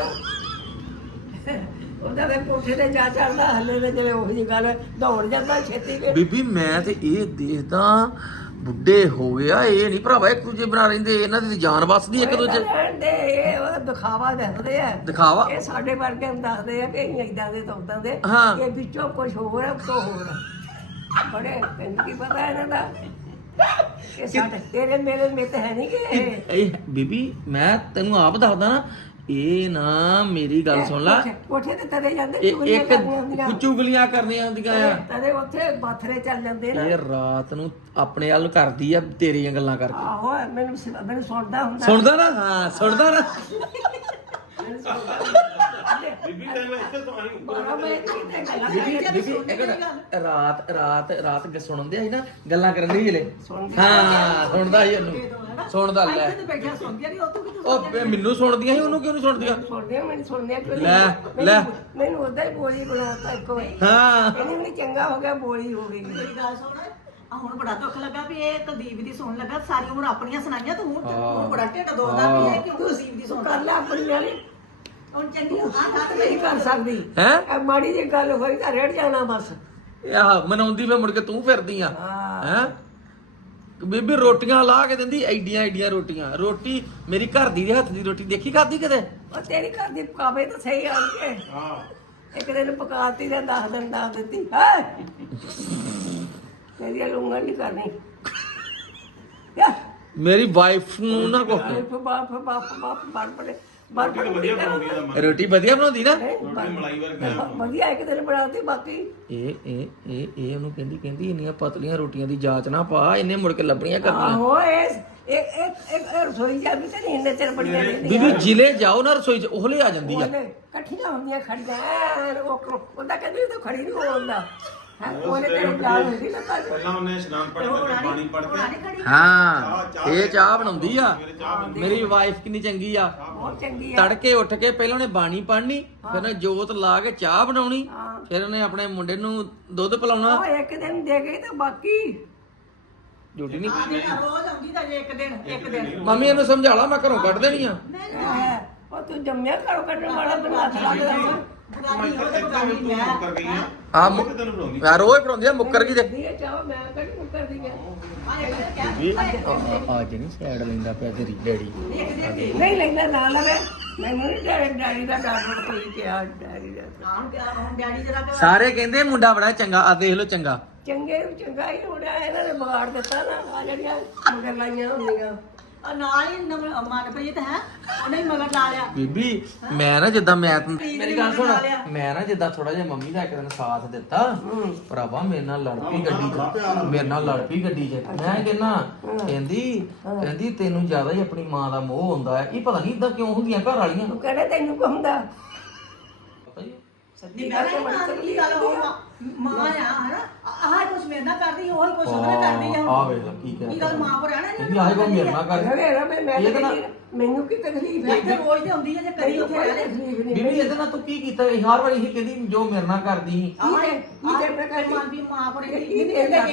ਉਹਦਾ ਵੇ ਕੋਠੇ ਤੇ ਜਾ ਚੜਦਾ ਹੱਲੇ ਨੇ ਜਿਵੇਂ ਉਹੀ ਗੱਲ ਦੌੜ ਜਾਂਦਾ ਛੇਤੀ ਕੇ ਬੀਬੀ ਮੈਂ ਤੇ ਇਹ ਦੇਖਦਾ ਬੁੱਢੇ ਹੋ ਗਿਆ ਇਹ ਨਹੀਂ ਭਰਾਵਾ ਇੱਕ ਦੂਜੇ ਬਣਾ ਰਹਿੰਦੇ ਇਹਨਾਂ ਦੀ ਜਾਨ ਵੱਸਦੀ ਇੱਕ ਦੂਜੇ। ਦੇ ਇਹ ਉਹ ਦਿਖਾਵਾ ਦੱਸਦੇ ਆ। ਦਿਖਾਵਾ? ਇਹ ਸਾਡੇ ਵਰਗੇ ਨੂੰ ਦੱਸਦੇ ਆ ਕਿ ਅਸੀਂ ਇਦਾਂ ਦੇ ਤੋਂ ਉਦਾਂ ਦੇ। ਹਾਂ। ਇਹ ਵਿੱਚੋਂ ਕੁਝ ਹੋਰ ਹੈ ਤੋਂ ਹੋਰ ਹੈ। ਬੜੇ ਤੈਨੂੰ ਕੀ ਪਤਾ ਇਹਨਾਂ ਦਾ? ਇਹ ਸਾਡੇ ਤੇਰੇ ਮੇਰੇ ਮੇ ਤਾਂ ਹੈ ਨਹੀਂ ਕਿ ਇਹ ਇਹ ਬੀਬੀ ਮੈਂ ਤੈਨੂੰ ਆਪ ਦੱਸਦਾ ਨਾ ਇਹ ਨਾ ਮੇਰੀ ਗੱਲ ਸੁਣ ਲੈ। ਕੋਠੇ- ਤੇ ਤਦੇ ਜਾਂਦੇ ਇਹ ਚੁਗਲੀਆਂ ਇੱਕ ਕਰਨੀਆਂ ਹੁੰਦੀਆਂ। ਚੁਗਲੀਆਂ ਕਰਨੀਆਂ ਹੁੰਦੀਆਂ ਆ। ਤਦੇ ਉੱਥੇ ਬਾਥਰੇ ਚੱਲ ਜਾਂਦੇ ਨਾ। ਇਹ ਰਾਤ ਨੂੰ ਆਪਣੇ ਵੱਲ ਕਰਦੀ ਆ ਤੇਰੀਆਂ ਗੱਲਾਂ ਕਰਕੇ। ਆਹੋ ਮੈਨੂੰ ਸੁ- ਮੈਨੂੰ ਸੁਣਦਾ ਹੁੰਦਾ। ਸੁਣਦਾ ਨਾ ਹਾਂ ਸੁਣਦਾ ਨਾ। ਬੀਬੀ ਤੈਨੂੰ ਇੱਥੇ ਤੋਂ ਆਈ ਉੱਪਰ ਬਾਰਾਂ ਵਜੇ ਕਿਤੇ ਗੱਲਾਂ ਬੀਬੀ ਬੀਬੀ ਇੱਕ ਮਿੰਟ, ਰਾਤ ਰਾਤ ਰਾਤ ਗ- ਸੁਣਦੇ ਆ ਸੀ ਨਾ ਗੱਲਾਂ ਕਰਨ ਦੀ ਵੇਲੇ। ਸੁਣਦੀ ਹਾਂ ਸੁਣਦਾ ਸੀ ਉਹਨੂੰ। ਸੁਣਦਾ ਲੈ। ਤੇ ਬੈਠਾ ਸੁਣਦੀ ਨਹੀਂ ਉਹ ਤੋਂ ਮੈਨੂੰ ਸੁਣਦੀਆਂ ਸੀ ਉਹਨੂੰ ਕਿਉਂ ਨਹੀਂ ਸੁਣਦੀਆਂ? ਸੁਣਦੇ ਆ, ਮੈਨੂੰ ਸੁਣਦੇ ਆ ਕਿਉਂ ਲੈ, ਮੈਨੂੰ- ਲੈ। ਮੈਨੂੰ ਉਦਾਂ ਹੀ ਬੋਲੀ ਬਣਾਤਾ ਇੱਕ ਵਾਰੀ। ਹਾਂ। ਇਹਨੂੰ ਵੀ ਚੰਗਾ ਹੋ ਗਿਆ ਬੋਲੀ ਹੋ ਗਈ। ਮੇਰੀ ਗੱਲ ਸੁਣ ਆ ਹੁਣ ਬੜਾ ਦੁੱਖ ਲੱਗਾ ਵੀ ਇਹ ਕੁਲਦੀਪ ਦੀ ਸੁਣ ਲੱਗਾ ਸਾਰੀ ਉਮਰ ਆਪਣੀਆਂ ਸੁਣਾਈਆਂ ਤੇ ਹੁਣ ਹੁਣ ਬੜਾ ਢਿੱਡ ਦੋਦਾ ਵੀ ਇਹ ਕਿਉਂ ਕੁਲਦੀਪ ਦੀ ਸੁਣ ਕਰ ਲੈ ਆਪਣੀ ਵਾਲੀ। ਹੁਣ ਚੰਗੀ ਆ ਹੱਥ ਨਹੀਂ ਕਰ ਸਕਦੀ। ਹੈ? ਇਹ ਮਾੜੀ ਜਿਹੀ ਗੱਲ ਹੋਈ ਤਾਂ ਰੜ ਜਾਣਾ ਬਸ। ਆਹ ਮਨਾਉਂਦੀ ਮੈਂ ਮੁੜ ਕੇ ਤੂੰ ਫਿਰਦੀ ਆ। ਹਾਂ। ਹੈ? ਬੀਬੀ ਰੋਟੀਆਂ ਲਾ ਕੇ ਦਿੰਦੀ ਐਡੀਆਂ ਐਡੀਆਂ ਰੋਟੀਆਂ। ਰੋਟੀ ਮੇਰੀ ਘਰ ਦੀ ਦੇ ਹੱਥ ਦੀ ਰੋਟੀ। ਦੇਖੀ ਖਾਦੀ ਕਦੇ ਉਹ ਤੇਰੀ ਘਰ ਦੀ ਪਕਾਵੇ ਤਾਂ ਸਹੀ ਆ ਕੇ ਹਾਂ। ਇੱਕ ਦਿਨ ਪਕਾਤੀ ਤੇ 10 ਦਿਨ ਦੱਸ ਦਿੱਤੀ। ਹੈ? ਤੇਰੀ ਲੂੰਗਾ ਨਹੀਂ ਕਰਨੀ। ਯਾ। ਮੇਰੀ ਵਾਈਫ ਨੂੰ ਨਾ ਕੋ ਬਾਪ ਬਾਪ ਬਾਪ ਬਾਪ ਬਾਪ ਬੜੇ ਬਾਪ ਰੋਟੀ ਤਾਂ ਵਧੀਆ ਬਣਾਉਂਦੀ ਆ ਮਨ ਰੋਟੀ ਵਧੀਆ ਬਣਾਉਂਦੀ ਨਾ? ਰੋਟੀ ਮਲਾਈ ਵਰਗਾ ਵਧੀਆ ਇੱਕ ਦਿਨ ਬਣਾਤੀ ਬਾਕੀ ਇਹ ਇਹ ਇਹ ਇਹ ਉਹਨੂੰ ਕਹਿੰਦੀ ਕਹਿੰਦੀ ਇੰਨੀਆਂ ਪਤਲੀਆਂ ਰੋਟੀਆਂ ਦੀ ਜਾਂਚ ਨਾ ਪਾ ਇਹਨੇ ਮੁੜ ਕੇ ਲੱਭਣੀਆਂ ਕਰਨੀਆਂ। ਆਹੋ ਇਸ ਇੱਕ ਇੱਕ ਇੱਕ ਰਸੋਈ ਜਾ ਵੀ ਤੇ ਨਹੀਂ ਇੰਨੇ ਚਿਰ ਬੜੀਆਂ ਰਹਿੰਦੀਆਂ। ਬੀਬੀ ਜ਼ਿਲ੍ਹੇ ਜਾਓ ਨਾ ਰਸੋਈ ਚ ਉਹਲੇ ਆ ਜਾਂਦੀ ਆ। ਉਹਨੇ ਇਕੱਠੀਆਂ ਹੁੰਦੀਆਂ ਖੜੀਆਂ ਐਨ ਉਹ ਉਹਦਾ ਕਹਿੰਦੀ ਤਾਂ ਖੜੀ ਨਹੀਂ ਹੋਉਂਦਾ ਹੈ ਉਹਨੇ ਤੇ ਜਾਲ ਹੁੰਦੀ ਲੱਤਾਂ 'ਚ? ਪਹਿਲਾਂ ਉਹਨੇ ਇਸ਼ਨਾਨ ਪੜ ਕੇ ਪਾਣੀ ਪੜ ਕੇ ਹਾਂ ਇਹ ਚਾਹ ਬਣਾਉਂਦੀ ਆ। ਮੇਰੇ ਚਾਹ ਬਣਦੀ ਮੇਰੀ ਵਾਈਫ ਕਿੰਨੀ ਚੰਗੀ ਆ। ਬਹੁਤ ਚੰਗੀ ਆ। ਤੜਕੇ ਉੱਠ ਕੇ ਪਹਿਲਾਂ ਉਹਨੇ ਬਾਣੀ ਪੜਨੀ ਫਿਰ ਉਹਨੇ ਜੋਤ ਲਾ ਕੇ ਚਾਹ ਬਣਾਉਣੀ ਹਾਂ। ਫਿਰ ਉਹਨੇ ਆਪਣੇ ਮੁੰਡੇ ਨੂੰ ਦੁੱਧ ਪਿਲਾਉਣਾ। ਉਹ ਇੱਕ ਦਿਨ ਦੇ ਗਈ ਤਾਂ ਬਾਕੀ ਡਿਊਟੀ ਨਹੀਂ ਦਿਨ ਰੋਜ਼ ਆਉਂਦੀ ਤਾਂ ਜੇ ਇੱਕ ਦਿਨ ਇੱਕ ਦਿਨ ਮੰਮੀ ਇਹਨੂੰ ਸਮਝਾ ਲਾ ਮੈਂ ਘਰੋਂ ਕੱਢ ਦੇਣੀ ਆ। ਹੈ ਉਹ ਤੂੰ ਜੰਮਿਆ ਘਰੋਂ ਕੱਢਣ ਵਾਲਾ ਬਣਾ ਬੁਗਾਨੀ ਮੈਂ ਉਹਦੇ ਇੱਥੇ ਬੁਗਾਨੀ ਤੂੰ ਮੈਂ ਮੁੱਕਰ ਗਈ ਆ? ਆ ਉਹ ਤੈਨੂੰ ਬਣਾਉਂਦੀ? ਮੈਂ ਰੋਜ਼ ਪੜਾਉਂਦੀ ਆ ਮੁੱਕਰ ਗਈ ਦੇ ਦੀ ਚਾਹ ਮੈਂ ਕੱਢ ਮੁੱਕਰ ਦੀ ਆ? ਵੀ ਅੱਜ ਨਹੀਂ ਸਾਈਡ ਲੈਂਦਾ ਪਿਆ ਤੇਰੀ ਡੈਡੀ। ਨਹੀਂ ਲੈਂਦਾ ਨਾ ਲਵੇ ਮੈਨੂੰ ਨਹੀਂ ਡੈਡੀ ਡੈਡੀ ਦਾ ਡਾਕਟਰ ਕੋਈ ਕਿਹਾ ਡੈਡੀ ਦਾ ਹੁਣ ਹੁਣ ਡੈਡੀ ਜਰਾ ਕਿ ਸਾਰੇ ਕਹਿੰਦੇ ਮੁੰਡਾ ਬੜਾ ਚੰਗਾ ਆ ਦੇਖ ਲਓ ਚੰਗਾ। ਚੰਗੇ ਨੂੰ ਚੰਗਾ ਹੀ ਹੋਣਾ ਇਹਨਾਂ ਨੇ ਵਿਗਾੜ ਦਿੱਤਾ ਨਾ ਆ ਜਿਹੜੀਆਂ ਮਗਰ ਲਾਈਆਂ ਹੁੰਦੀਆਂ। ਆ ਨਾਲ ਹੀ ਨਵ- ਮਨਪ੍ਰੀਤ ਹੈ। ਉਹਨੇ ਹੀ ਮਗਰ ਲਾ ਲਿਆ। ਬੀਬੀ ਮੈਂ ਨਾ ਜਿੱਦਾਂ ਮੈਂ ਤੈਨੂੰ- ਮੇਰੀ ਗੱਲ ਸੁਣ। ਮੈਂ ਨਾ ਜਿੱਦਾਂ ਥੋੜਾ ਜਿਹਾ ਮੰਮੀ ਦਾ ਇੱਕ ਦਿਨ ਸਾਥ ਦਿੱਤਾ। ਭਰਾਵਾ ਮੇਰੇ ਨਾਲ ਲੜ ਪਈ ਗੱਡੀ 'ਚ। ਮੇਰੇ ਨਾਲ ਲੜ ਪਈ ਗੱਡੀ 'ਚ। ਮੈਂ ਕਹਿੰਨਾ ਕਹਿੰਦੀ ਕਹਿੰਦੀ ਤੈਨੂੰ ਜ਼ਿਆਦਾ ਹੀ ਆਪਣੀ ਮਾਂ ਦਾ ਮੋਹ ਹੁੰਦਾ ਹੈ। ਇਹ ਪਤਾ ਨਹੀਂ ਇਦਾਂ ਕਿਉਂ ਹੁੰਦੀਆਂ ਘਰ ਵਾਲੀਆਂ। ਤੂੰ ਕਹਿੰਦੇ ਤੈਨੂੰ ਕੋ ਹੁੰਦਾ ਪਤਾ ਹੀ ਹੈ। ਨਹੀਂ ਮੈਂ ਨਹੀਂ ਮੰਨਦੀ ਗੱਲ ਉਹ ਮਾਂ- ਆ ਹਨਾ ਆਹ ਕੁਛ ਮੇਰੇ ਨਾਲ ਕਰਦੀ ਉਹੀ ਕੁਛ ਉਹਦੇ ਨਾਲ ਕਰਦੀ ਆ। ਆ ਵੇਖ ਲੈ ਕੀ ਇਹ ਕਹਿ ਗੱਲ ਮਾਂ ਕੋ ਰਹਿਣਾ ਕਹਿੰਦੀ ਆਹ ਕੋ ਮੇਰੇ ਨਾਲ ਕਰ ਇਹ ਤਾਂ ਮੈਨੂੰ ਕੀ ਤਕਲੀਫ ਹੈ? ਇੱਥੇ ਰੋਜ਼ ਤੇ ਆਉਂਦੀ ਹੈ ਜੇ ਕਦੀ ਉੱਥੇ ਰਹਿ ਲੈ ਤਕਲੀਫ ਨਹੀਂ ਬੀਬੀ ਇਹਦੇ ਨਾਲ ਤੂੰ ਕੀ ਕੀਤਾ? ਇਹ ਹਰ ਵਾਰੀ ਇਹ ਕਹਿੰਦੀ ਜੋ ਮੇਰੇ ਨਾਲ ਕਰਦੀ ਸੀ। ਵੀ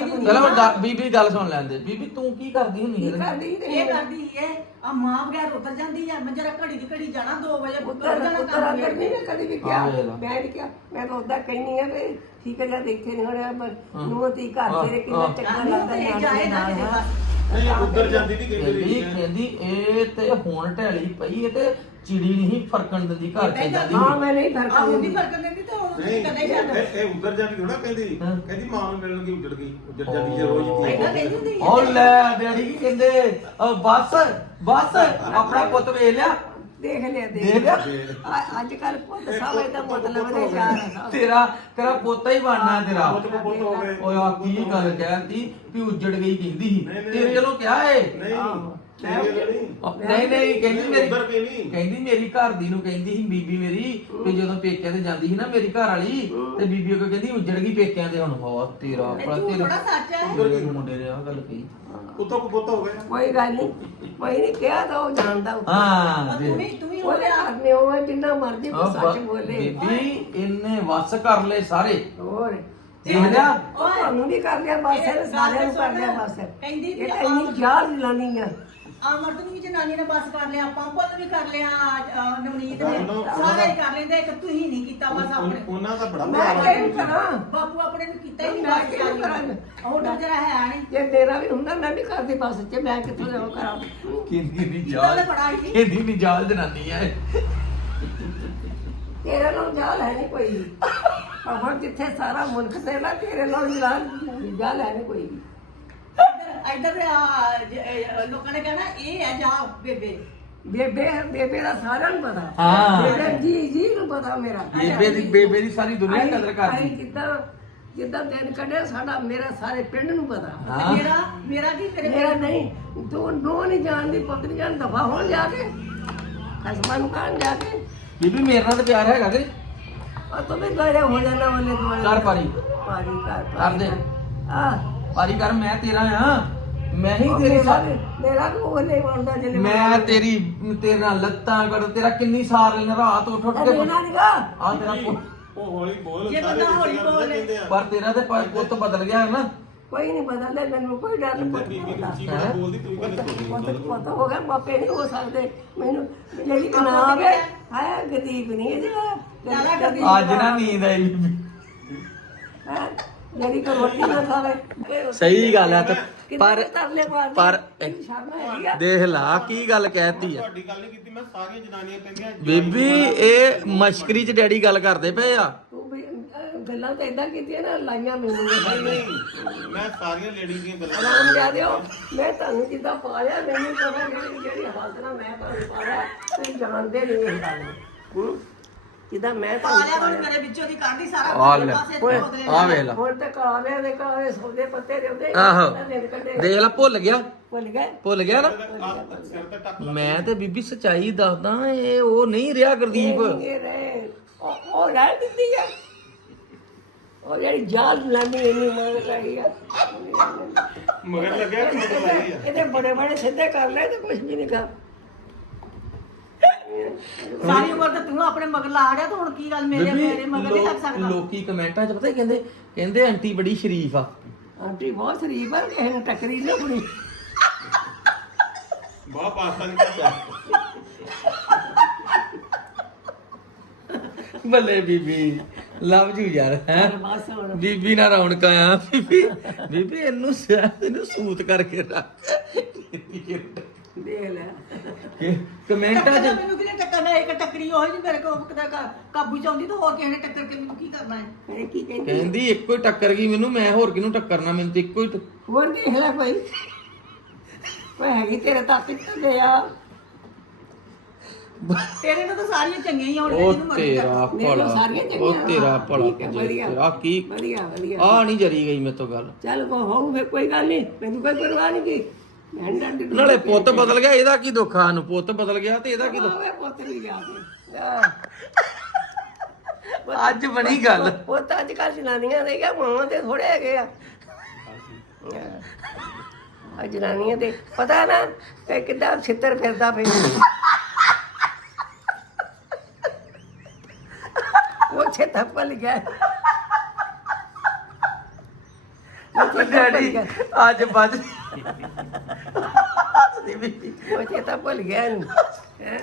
ਨਹੀਂ ਚਲੋ ਬੀਬੀ ਗੱਲ ਸੁਣ ਲੈਂਦੇ ਬੀਬੀ ਤੂੰ ਕੀ ਕਰਦੀ ਹੁੰਦੀ ਇਹਦੇ ਨਾਲ? ਕਰਦੀ ਤੇ ਇਹ ਕਰਦੀ ਏ ਆ ਮਾਂ ਬਗੈਰ ਉਤਰ ਜਾਂਦੀ ਆ। ਮੈਂ ਜਰਾ ਘੜੀ ਦੀ ਘੜੀ ਜਾਣਾ 2 ਵਜੇ ਉੱਤਰ ਉੱਤਰ ਜਾਣਾ ਉੱਤਰ ਕੰਮ ਅੰਦਰ ਨਹੀਂ ਮੈਂ ਕਦੀ ਵੀ ਹਾਂ, ਕਿਹਾ ਵੇਖ ਲਾ। ਮੈਂ ਨਹੀਂ ਕਿਹਾ। ਮੈਂ ਤਾਂ ਉਦਾਂ ਕਹਿੰਦੀ ਆ ਕਿ ਠੀਕ ਹੈ ਜਦ ਇੱਥੇ ਨਹੀਂ ਹੋਣਾ। ਪਰ ਨੂੰ ਤੀ ਘਰ ਹਾਂ, ਤੇਰੇ ਕਿੰਨਾ ਹਾਂ। ਚੰਗਾ ਲੱਗਦਾ ਜਾਏ ਨਾ ਨਾਲ ਹਾਂ। ਬਸ। ਨਹੀਂ ਉੱਧਰ ਜਾਂਦੀ ਨਹੀਂ ਕਹਿੰਦੀ ਕਹਿੰਦੀ ਕਹਿੰਦੀ ਇਹ ਤੇ ਹੁਣ ਢੈਲੀ ਪਈ ਇਹ ਤੇ ਚਿੜੀ ਨਹੀਂ ਫਰਕਣ ਦਿੰਦੀ ਘਰ ਚ ਜਾਂਦੀ ਹਾਂ ਮੈਂ ਨਹੀਂ ਫ਼ਰਕ ਆਹ ਦਿੰਦੀ। ਨਹੀਂ ਫ਼ਰਕ ਦਿੰਦੀ ਤੇ ਹੁਣ ਨਹੀਂ ਕਦੇ ਛੱਡ ਇਹ ਇਹ ਉੱਧਰ ਜਾਂਦੀ ਥੋੜਾ ਕਹਿੰਦੀ। ਹਾਂ। ਕਹਿੰਦੀ ਮਾਂ ਨੂੰ ਮਿਲਣ ਗਈ ਉੱਜੜ ਗਈ ਉੱਜੜ ਜਾਂਦੀ ਜੇ ਰੋਜ਼ ਹੀ ਐਡਾ ਕਹਿੰਦੀ ਹੁੰਦੀ ਆ। ਉਹ ਲੈ ਡੈਡੀ ਕੀ ਕਹਿੰਦੇ ਉਹ ਬਸ ਬਸ ਆਪਣਾ ਪੁੱਤ ਵੇਖ ਲਿਆ। ਦੇਖ ਲਿਆ ਦੇਖ ਦੇਖ ਲਿਆ। ਅੱਜ ਕੱਲ ਪੁੱਤ ਸਭ ਇਹਦਾ ਮਤਲਬ ਦੇ ਚਾਰ ਆ। ਤੇਰਾ ਤੇਰਾ ਪੋਤਾ ਹੀ ਬਣਨਾ ਤੇਰਾ। ਪੁੱਤ ਕੋ ਪੁੱਤ ਹੋ ਗਏ ਓਏ ਆ ਕੀ ਗੱਲ ਕਹਿਤੀ ਵੀ ਉੱਜੜ ਗਈ ਕਹਿੰਦੀ ਸੀ। ਨਹੀਂ, ਨਹੀਂ। ਤੇਰੇ ਵੱਲੋਂ ਕਿਹਾ ਏ? ਨਹੀਂ। ਨਹੀਂ ਨਹੀਂ। ਉਹ ਨਹੀਂ ਨਹੀਂ ਕਹਿੰਦੀ ਮੇਰੀ ਉੱਧਰ ਕੀ ਨਹੀਂ। ਕਹਿੰਦੀ ਮੇਰੀ ਘਰ ਦੀ ਨੂੰ ਕਹਿੰਦੀ ਸੀ ਬੀਬੀ ਮੇਰੀ ਵੀ ਜਦੋਂ ਪੇਕਿਆਂ ਤੇ ਜਾਂਦੀ ਸੀ ਨਾ ਮੇਰੀ ਘਰ ਵਾਲੀ ਤੇ ਬੀਬੀ ਕੋ ਕਹਿੰਦੀ ਉੱਜੜ ਗਈ ਪੇਕਿਆਂ ਤੇ ਹੁਣ। ਹੋ ਤੇਰਾ ਆਪਣਾ ਤੇਰਾ ਥੋੜਾ ਸੱਚ ਹੈ। ਮੁੰਡੇ ਨੇ ਆ ਗੱਲ ਕਹੀ। ਪੁੱਤੋਂ ਕੋ ਪੁੱਤ ਹੋ ਗਏ ਕੋਈ ਗੱਲ ਨਹੀਂ। ਕੋਈ ਨਹੀਂ ਕਿਹਾ ਤਾਂ ਉਹ ਜਾਣਦਾ ਉਹ। ਹਾਂ ਤੂੰ ਵੀ ਤੂੰ ਵੀ ਹੋ ਉਹਦੇ ਗਿਆ ਕਰਨੇ ਉਹ ਜਿੰਨਾ ਮਰਜ਼ੀ ਕੋ ਸੱਚ ਬੋਲੇ। ਬੀਬੀ ਇਹਨੇ ਵਸ ਕਰ ਲਏ ਸਾਰੇ। ਹੋਰ। ਦੇਖ ਲਿਆ ਉਹ ਤੁਹਾਨੂੰ ਵੀ ਕਰ ਲਿਆ ਬਸ ਸਾਰਿਆਂ ਨੂੰ ਕਰ। ਲਿਆ ਬਸ। ਕਹਿੰਦੀ ਇਹ ਤਾਂ ਇੰਨੀ ਜਾਲ ਲਾਣੀ ਆ। ਅਮਰਤ ਨੂੰ ਵੀ ਜਨਾਨੀ ਨੇ ਬਸ ਕਰ ਲਿਆ ਪੰਪਲ ਨੂੰ ਵੀ ਕਰ ਲਿਆ ਅਹ, ਨਵਨੀਤ ਨੇ ਉਹਨਾਂ- ਸਾਰੇ ਹੀ ਕਰ ਲੈਂਦੇ ਇੱਕ ਤੁਸੀਂ ਨਹੀਂ ਕੀਤਾ ਬਸ ਆਪਣੇ। ਉਹਨਾਂ ਦਾ ਬੜਾ ਮੈਂ ਪਿਆਰ ਕਿਹਨੂੰ ਆ ਕਰਾਂ? ਬਾਪੂ ਆਪਣੇ ਨੂੰ ਕੀਤਾ ਹੀ ਨਹੀਂ ਮੈਂ ਬਸ ਕਿਹਨੂੰ ਕਰਾਂਗਾ? ਉਹ ਤਾਂ ਜਰਾ ਹੈ ਨਹੀਂ। ਜੇ ਤੇਰਾ ਵੀ ਹੁੰਦਾ ਮੈਂ ਵੀ ਕਰਦੀ ਬਸ ਚ ਮੈਂ ਕਿੱਥੋਂ ਲਿਆਉਂ ਕਰਾਂ ਨਹੀਂ ਕੀਤਾ ਤਾਂ ਬੜਾ ਨਹੀਂ ਜਾਲ ਜਨਾਨੀ ਐ ਤੇਰੇ ਨਾਲ ਜਾਲ ਹੈ ਨਹੀਂ ਕੋਈ। ਵੀ। ਪਰ ਹੁਣ ਜਿੱਥੇ ਸਾਰਾ ਮੁਲਕ ਤੇ ਨਾ ਤੇਰੇ ਨਾਲ ਜਾਲ ਜਾਲ ਹੈ ਨਹੀਂ ਕੋਈ। ਵੀ। ਇੱਧਰ ਲੋਕਾਂ ਨੇ ਕਹਿਣਾ ਇਹ ਹੈ ਜਾ ਬੇਬੇ। ਬੇਬੇ ਬੇਬੇ ਦਾ ਸਾਰਿਆਂ ਨੂੰ ਪਤਾ। ਹਾਂ। ਬੇਬੇ ਜੀ ਜੀ ਨੂੰ ਪਤਾ ਮੇਰਾ। ਬੇਬੇ ਦੀ ਬੇਬੇ ਦੀ ਸਾਰੀ ਦੁਨੀਆ ਕਦਰ ਅਸੀਂ ਕਰਦੀ ਜਿੱਦਾਂ ਜਿੱਦਾਂ ਦਿਨ ਕੱਢਿਆ ਸਾਡਾ ਮੇਰਾ ਸਾਰੇ ਪਿੰਡ ਨੂੰ ਪਤਾ। ਮੇਰਾ ਮੇਰਾ ਕੀ ਤੇਰੇ ਮੇਰਾ ਨਹੀਂ ਤੂੰ ਨੋ ਨਹੀਂ ਜਾਣਦੀ ਪੁੱਤ ਨਹੀਂ ਜਾਣ ਦਫਾ ਹੋਣ ਜਾ ਕੇ ਖਸਮਾਂ ਨੂੰ ਕਾਣ ਜਾ ਕੇ। ਬੀਬੀ ਮੇਰੇ ਨਾਲ ਤਾਂ ਪਿਆਰ ਹੈਗਾ ਤੇ। ਔਰ ਤੂੰ ਵੀ ਗਾਇਰੇ ਹੋ ਜਾਣਾ ਉਹਨੇ ਦੁਆਲੇ। ਕਰ ਪਾਰੀ। ਪਾਰੀ ਕਰ ਕਰ ਦੇ। ਆ। ਪਾਰੀ ਕਰ ਮੈਂ ਤੇਰਾ ਆ। ਮੈਂ ਹੀ ਤੇਰੇ ਸਾਰੇ ਮੇਰਾ ਵੀ ਉਹਨੇ ਬਣਦਾ ਜਿੰਨੇ ਮੈਂ ਤੇਰੀ ਤੇਰੇ ਨਾਲ ਲੱਤਾਂ ਕੱਢ ਤੇਰਾ ਕਿੰਨੀ ਸਾਰ ਲੈਣਾ ਰਾਤ ਉੱਠ ਉੱਠ ਕੇ ਆ ਤੇਰਾ ਪਰ ਤੇਰਾ ਤੇ ਪੁੱਤ ਬਦਲ ਗਿਆ ਨਾ। ਕੋਈ ਨਹੀਂ ਬਦਲਦਾ ਮੈਨੂੰ ਕੋਈ ਡਰ ਨਹੀਂ ਬੋਲਦੀ ਤੂੰ ਕਹਿੰਦਾ ਪਤਾ ਹੋ ਗਿਆ ਮਾਪੇ ਨਹੀਂ ਹੋ ਸਕਦੇ। ਮੈਨੂੰ ਜਿਹੜੀ ਕਨਾਬ ਹੈ ਹੈ ਗਦੀਬ ਨਹੀਂ ਜਿਹੜਾ। ਅੱਜ ਨਾ ਨੀਂਦ ਆਈ ਜਿਹੜੀ ਕੋ ਰੋਟੀ ਨਾ ਖਾਵੇ। ਸਹੀ ਗੱਲ ਆ ਤਾਂ ਪਰ ਤਰਲੇ ਮਾਰਦੇ ਪਰ ਦੇਖ ਲਾ ਕੀ ਗੱਲ ਕਹਿਤੀ ਆ। ਕੀਤੀ ਬੀਬੀ ਇਹ ਮਸ਼ਕਰੀ ਚ ਡੈਡੀ ਗੱਲ ਕਰਦੇ ਪਏ ਆ। ਗੱਲਾਂ ਤਾਂ ਇਦਾਂ ਕੀਤੀਆਂ ਨਾ ਲਾਈਆਂ ਮੈਨੂੰ ਨਹੀਂ ਮੈਂ ਸਾਰੀਆਂ ਲੇਡੀਜ਼ ਦੀਆਂ ਗੱਲਾਂ ਨਾਮ ਮੈਂ ਤੁਹਾਨੂੰ ਜਿੱਦਾਂ ਪਾਲਿਆ ਮੈਨੂੰ ਪਤਾ ਜਿਹੜੀ ਜਿਹੜੀ ਹਾਲਤ ਨਾਲ ਜਿੱਦਾਂ ਮੈਂ ਤੁਹਾਨੂੰ ਹੁਣ ਮੇਰੇ ਵਿੱਚੋਂ ਦੀ ਕੱਢੀ ਸਾਰਾ ਲੈ। ਪਾਸੇ ਓਏ, ਧੋ ਦੇ ਆ ਵੇਖ ਲਾ। ਹੁਣ ਤੇ ਕਾਲਿਆਂ ਦੇ ਕਾਲੇ ਸੌਦੇ ਪੱਤੇ ਦੇ ਉਹਦੇ ਆਹੋ। ਦਿਨ ਕੱਢੇ। ਦੇਖ ਲਾ ਭੁੱਲ ਗਿਆ। ਭੁੱਲ ਗਏ ਭੁੱਲ ਗਿਆ ਨਾ? ਆਹ ਸਿਰ ਤੇ ਟੱਕ ਮੈਂ ਤੇ ਬੀਬੀ ਸਚਾਈ ਦੱਸਦਾ ਇਹ ਉਹ ਨਹੀਂ ਰਿਹਾ ਗੁਰਦੀਪ। ਇਹ ਰਹੇ। ਉਹ ਉਹ ਰਹਿ ਦਿੱਤੀ ਆ। ਉਹ ਜਿਹੜੀ ਜਾਲ ਲੰਮੀ ਇੰਨੀ ਮਾਰ ਰਹੀ ਆ। ਮਗਰ ਲੱਗਿਆ ਕਿ ਮਗਰ ਇਹਦੇ ਬੜੇ ਬੜੇ ਸਿੱਧੇ ਕਰ ਲੈ ਤੇ ਕੁਝ ਵੀ ਨਹੀਂ ਕਰ ਸਾਰੀ ਉਮਰ ਤਾਂ ਤੂੰ ਆਪਣੇ ਮਗਰ ਲਾ ਗਿਆ ਤੇ ਹੁਣ ਕੀ ਗੱਲ ਮੇਰੇ ਮੇਰੇ ਮਗਰ ਨਹੀਂ ਲੱਗ ਲੋਕ- ਸਕਦਾ? ਲੋਕੀ ਕਮੈਂਟਾਂ 'ਚ ਪਤਾ ਕੀ ਕਹਿੰਦੇ? ਕਹਿੰਦੇ ਆਂਟੀ ਬੜੀ ਸ਼ਰੀਫ ਆ। ਆਂਟੀ ਬਹੁਤ ਸ਼ਰੀਫ ਆ ਕਿਸੇ ਨੂੰ ਟੱਕਰੀ ਨਾ ਕੁੜੀ ਬਹੁਤ ਪਾਸਤਾ ਨਹੀਂ ਕਰਦਾ ਬੱਲੇ ਬੀਬੀ ਲਵ ਯੂ ਯਾਰ ਹੈ? ਬੀਬੀ ਨਾਲ ਰੌਣਕ ਆ। ਬੀਬੀ ਬੀਬੀ ਇਹਨੂੰ ਸਿਰ ਇਹਨੂੰ ਸੂਤ ਕਰਕੇ ਰੱਖ। ਦੇਖ ਲੈ। ਕਮੈਂਟਾਂ 'ਚ ਮੈਨੂੰ ਕਿਹਨੇ ਟੱਕਰ ਨਾ ਇੱਕ ਟੱਕਰੀ ਉਹ ਨਹੀਂ ਮੇਰੇ ਕੋਲ ਕਿਤੇ ਕਾ- ਕਾਬੂ ਚ ਆਉਂਦੀ ਤਾਂ ਹੋਰ ਕਿਸੇ ਨੇ ਟੱਕਰ ਕੇ ਮੈਨੂੰ ਕੀ ਕਰਨਾ ਹੈ? ਇਹ ਕੀ ਕਹਿੰਦੀ? ਕਹਿੰਦੀ ਇੱਕੋ ਹੀ ਟੱਕਰ ਗਈ ਮੈਨੂੰ ਮੈਂ ਹੋਰ ਕਿਹਨੂੰ ਟੱਕਰਨਾ ਮੈਨੂੰ ਤੇ ਇੱਕੋ ਹੀ ਟ- ਹੋਰ ਦੇਖ ਲੈ ਕੋਈ ਕੋਈ ਹੈਗੀ ਤੇਰੇ ਤੱਕ ਤੇ ਆ ਤੇਰੇ ਨਾਲ ਤਾਂ ਸਾਰੀਆਂ ਚੰਗੀਆਂ ਹੀ ਹੋਣ ਉਹ ਜਿਹਨੂੰ ਮਰਜ਼ੀ ਕਰ ਤੇਰਾ ਮੇਰੇ ਕੋਲ ਉਹ ਤੇਰਾ ਭਲਾ ਠੀਕ ਹੈ, ਵਧੀਆ। ਤੇਰਾ ਕੀ ਵਧੀਆ ਵਧੀਆ। ਆ ਨਹੀਂ ਜਰੀ ਗਈ ਮੇਰੇ ਤੋਂ ਗੱਲ। ਚੱਲ ਕੋ ਹੋਊ ਫੇ ਕੋਈ ਗੱਲ ਨਹੀਂ ਮੈਨੂੰ ਕੋਈ ਪਰਵਾਹ ਨਹੀਂ ਕੀ ਨਾਲੇ ਪੁੱਤ ਬਦਲ ਗਿਆ ਇਹਦਾ ਕੀ ਦੁੱਖ ਆ ਨੂੰ ਪੁੱਤ ਬਦਲ ਗਿਆ ਤੇ ਇਹਦਾ ਕੀ ਦੁੱਖ? ਪੁੱਤ ਗਿਆ ਅੱਜ ਬਣੀ ਗੱਲ। ਪੁੱਤ ਅੱਜ ਕੱਲ ਜਨਾਨੀਆਂ ਦੇ ਗਿਆ ਮਾਵਾਂ ਦੇ ਥੋੜੇ ਹੈਗੇ ਆ। ਆ ਜਨਾਨੀਆਂ ਦੇ ਪਤਾ ਨਾ ਕਿ ਕਿੱਦਾਂ ਛਿੱਤਰ ਫਿਰਦਾ ਪਈ ਉਹ ਛੇਤਾ ਪਲ ਗਿਆ। ਅੱਜ ਵੱਜ ਹੱਸਦੀ ਬੀਬੀ। ਉਹ ਚੇਤਾ ਭੁੱਲ ਗਿਆ ਇਹਨੂੰ। ਹੈਂ?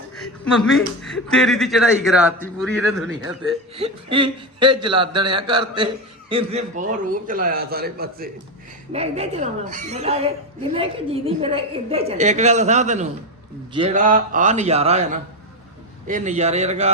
ਮੰਮੀ ਤੇਰੀ ਦੀ ਚੜਾਈ ਕਰਾਤੀ ਪੂਰੀ ਇਹਨੇ ਦੁਨੀਆ ਤੇ। ਇਹ ਜਲਾਦਣ ਆ ਘਰ ਤੇ। ਇਹਨੇ ਬਹੁਤ ਰੂਪ ਚਲਾਇਆ ਸਾਰੇ ਪਾਸੇ। ਮੈਂ ਇੱਦਾਂ ਹੀ ਚਲਾਉਣਾ ਮੇਰਾ ਇਹ ਜਿਵੇਂ ਕਿ ਜੀਦੀ ਮੇਰਾ ਇੱਦਾਂ ਹੀ ਚੱਲ। ਇੱਕ ਗੱਲ ਦੱਸਾਂ ਤੈਨੂੰ ਜਿਹੜਾ ਆ ਨਜ਼ਾਰਾ ਹੈ ਨਾ ਇਹ ਨਜ਼ਾਰੇ ਵਰਗਾ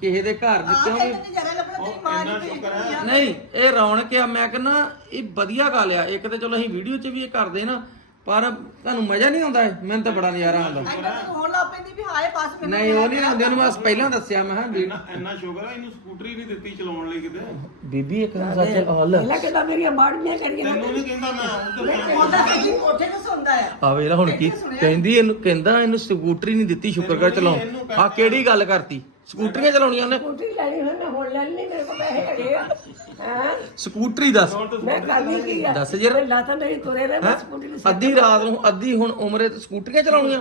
ਕਿਸੇ ਦੇ ਘਰ ਵਿੱਚੋਂ ਵੀ ਨਜ਼ਾਰਾ ਲੱਭਣਾ ਤੇਰੀ ਮਾਂ ਇੰਨਾ ਦੀ ਸ਼ੁਕਰ ਹੈ। ਨਹੀਂ ਇਹ ਰੌਣਕ ਆ। ਮੈਂ ਕਹਿੰਦਾ ਇਹ ਵਧੀਆ ਗੱਲ ਆ। ਇੱਕ ਤੇ ਚਲੋ ਅਸੀਂ ਵੀਡੀਓ 'ਚ ਵੀ ਇਹ ਕਰਦੇ ਨਾ ਪਰ ਤੁਹਾਨੂੰ ਮਜ਼ਾ ਨਹੀਂ ਆਉਂਦਾ ਇਹ? ਮੈਨੂੰ ਤਾਂ ਬੜਾ ਨਜ਼ਾਰਾ ਆਉਂਦਾ। ਤੂੰ ਹੋਣ ਲੱਗ ਪੈਂਦੀ ਵੀ ਹਾਏ ਪਾਸ ਮੈਨੂੰ ਨਹੀਂ ਉਹ ਨਹੀਂ ਆਉਂਦੇ ਉਹਨੂੰ ਬਸ ਪਹਿਲਾਂ ਦੱਸਿਆ ਮੈਂ ਵੀ- ਇੰਨਾ ਇੰਨਾ ਸ਼ੁਕਰ ਹੈ ਇਹਨੂੰ ਸਕੂਟਰੀ ਨਹੀਂ ਦਿੱਤੀ ਚਲਾਉਣ ਲਈ ਕਿਤੇ। ਬੀਬੀ ਇੱਕ ਦਿਨ ਸੱਚ ਹਲ। ਪਹਿਲਾਂ ਕਿਦਾਂ ਮੇਰੀਆਂ ਬਾੜੀਆਂ ਕਰੀਆਂ ਤੈਨੂੰ ਨਹੀਂ ਕਹਿੰਦਾ ਮੈਂ ਉਧਰ ਉਹਦਾ ਕਹਿੰਦੀ ਕੋਠੇ ਨੂੰ ਸੌਂਦਾ ਆ? ਆ ਵੇਲਾ ਹੁਣ ਕੀ ਕਹਿੰਦੀ ਇਹਨੂੰ ਕਹਿੰਦਾ ਇਹਨੂੰ ਸਕੂਟਰੀ ਨਹੀਂ ਦਿੱਤੀ ਸ਼ੁਕਰ ਕਰ ਚਲਾਉ ਆ ਕਿਹੜੀ ਗੱਲ ਕਰਤੀ? ਸਕੂਟਰੀਆਂ ਚਲਾਉਣੀਆਂ ਉਹਨੇ? ਸਕੂਟਰੀ ਲੈਣੀ ਹੋਈ ਮੈਂ ਹੁਣ ਲੈ ਲੈਣੀ ਮੇਰੇ ਕੋਲ ਪੈਸੇ ਹੈਗੇ ਆ। ਹਾਂ? ਸਕੂਟਰੀ ਦੱਸ। ਮੈਂ ਕਰਨੀ ਕੀ ਆ। ਦੱਸ ਯਾਰ। ਮੈਂ ਲਾਤਾ ਮੇਰੀ ਤੁਰੇ ਨੇ ਮੈਂ ਸਕੂਟਰੀ ਨੂੰ ਅੱਧੀ ਰਾਤ ਨੂੰ ਅੱਧੀ ਹੁਣ ਉਮਰੇ ਤੇ ਸਕੂਟਰੀਆਂ ਚਲਾਉਣੀਆਂ।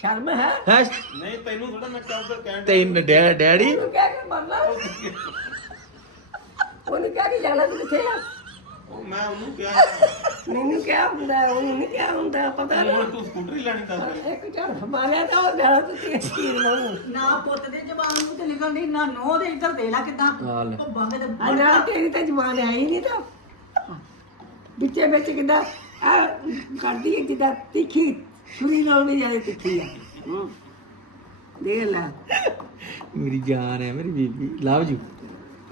ਸ਼ਰਮ ਹੈ? ਹੈ? ਨਹੀਂ ਤੈਨੂੰ ਥੋੜਾ ਮੈਂ ਕਿਹਾ ਉਧਰ ਕਹਿਣ ਤੇ ਡੈ- ਡੈਡੀ। ਉਹਨੂੰ ਕਹਿ ਕੇ ਮਰਨਾ। ਉਹਨੂੰ ਕਹਿ ਕੇ ਜਾਣਾ ਤੂੰ ਕਿੱਥੇ ਆ? ਉਹ ਮੈਂ ਉਹਨੂੰ ਕਿਹਾ ਮੈਨੂੰ ਕਿਹਾ ਹੁੰਦਾ ਉਹਨੂੰ ਨਹੀਂ ਕਿਹਾ ਹੁੰਦਾ ਪਤਾ ਨਾ। ਹੁਣ ਤੂੰ ਸਕੂਟਰ ਹੀ ਲੈਣੀ ਦੱਸ। ਇੱਕ ਝੜ ਮਾਰਿਆ ਤਾਂ ਉਹ ਗਾਲਾਂ ਤੁਸੀਂ ਅਸਕੀਰ ਨੂੰ। ਨਾ ਪੁੱਤ ਦੇ ਜ਼ਬਾਨ ਨੂੰ ਤੇ ਨਿਕਲ ਨਹੀਂ ਨਾ ਨੋ ਦੇ ਇੱਧਰ ਦੇ ਲਾ ਕਿਦਾਂ। ਆ ਲੈ। ਭੱਬਾਂ ਦੇ ਅਨਾ ਤੇਰੀ ਤਾਂ ਜਮਾਨ ਆਈ ਨਹੀਂ ਤਾਂ। ਵਿੱਚੇ ਵਿੱਚ ਕਿਦਾਂ ਆ ਕਰਦੀ ਹੈ ਜਿੱਦਾਂ ਤਿੱਖੀ ਛੁਰੀ ਨਾਲ ਵੀ ਜ਼ਿਆਦਾ ਤਿੱਖੀ ਆ। ਹੂੰ। ਦੇਖ ਲੈ। ਮੇਰੀ ਜਾਨ ਹੈ ਮੇਰੀ ਬੀਬੀ। Love you.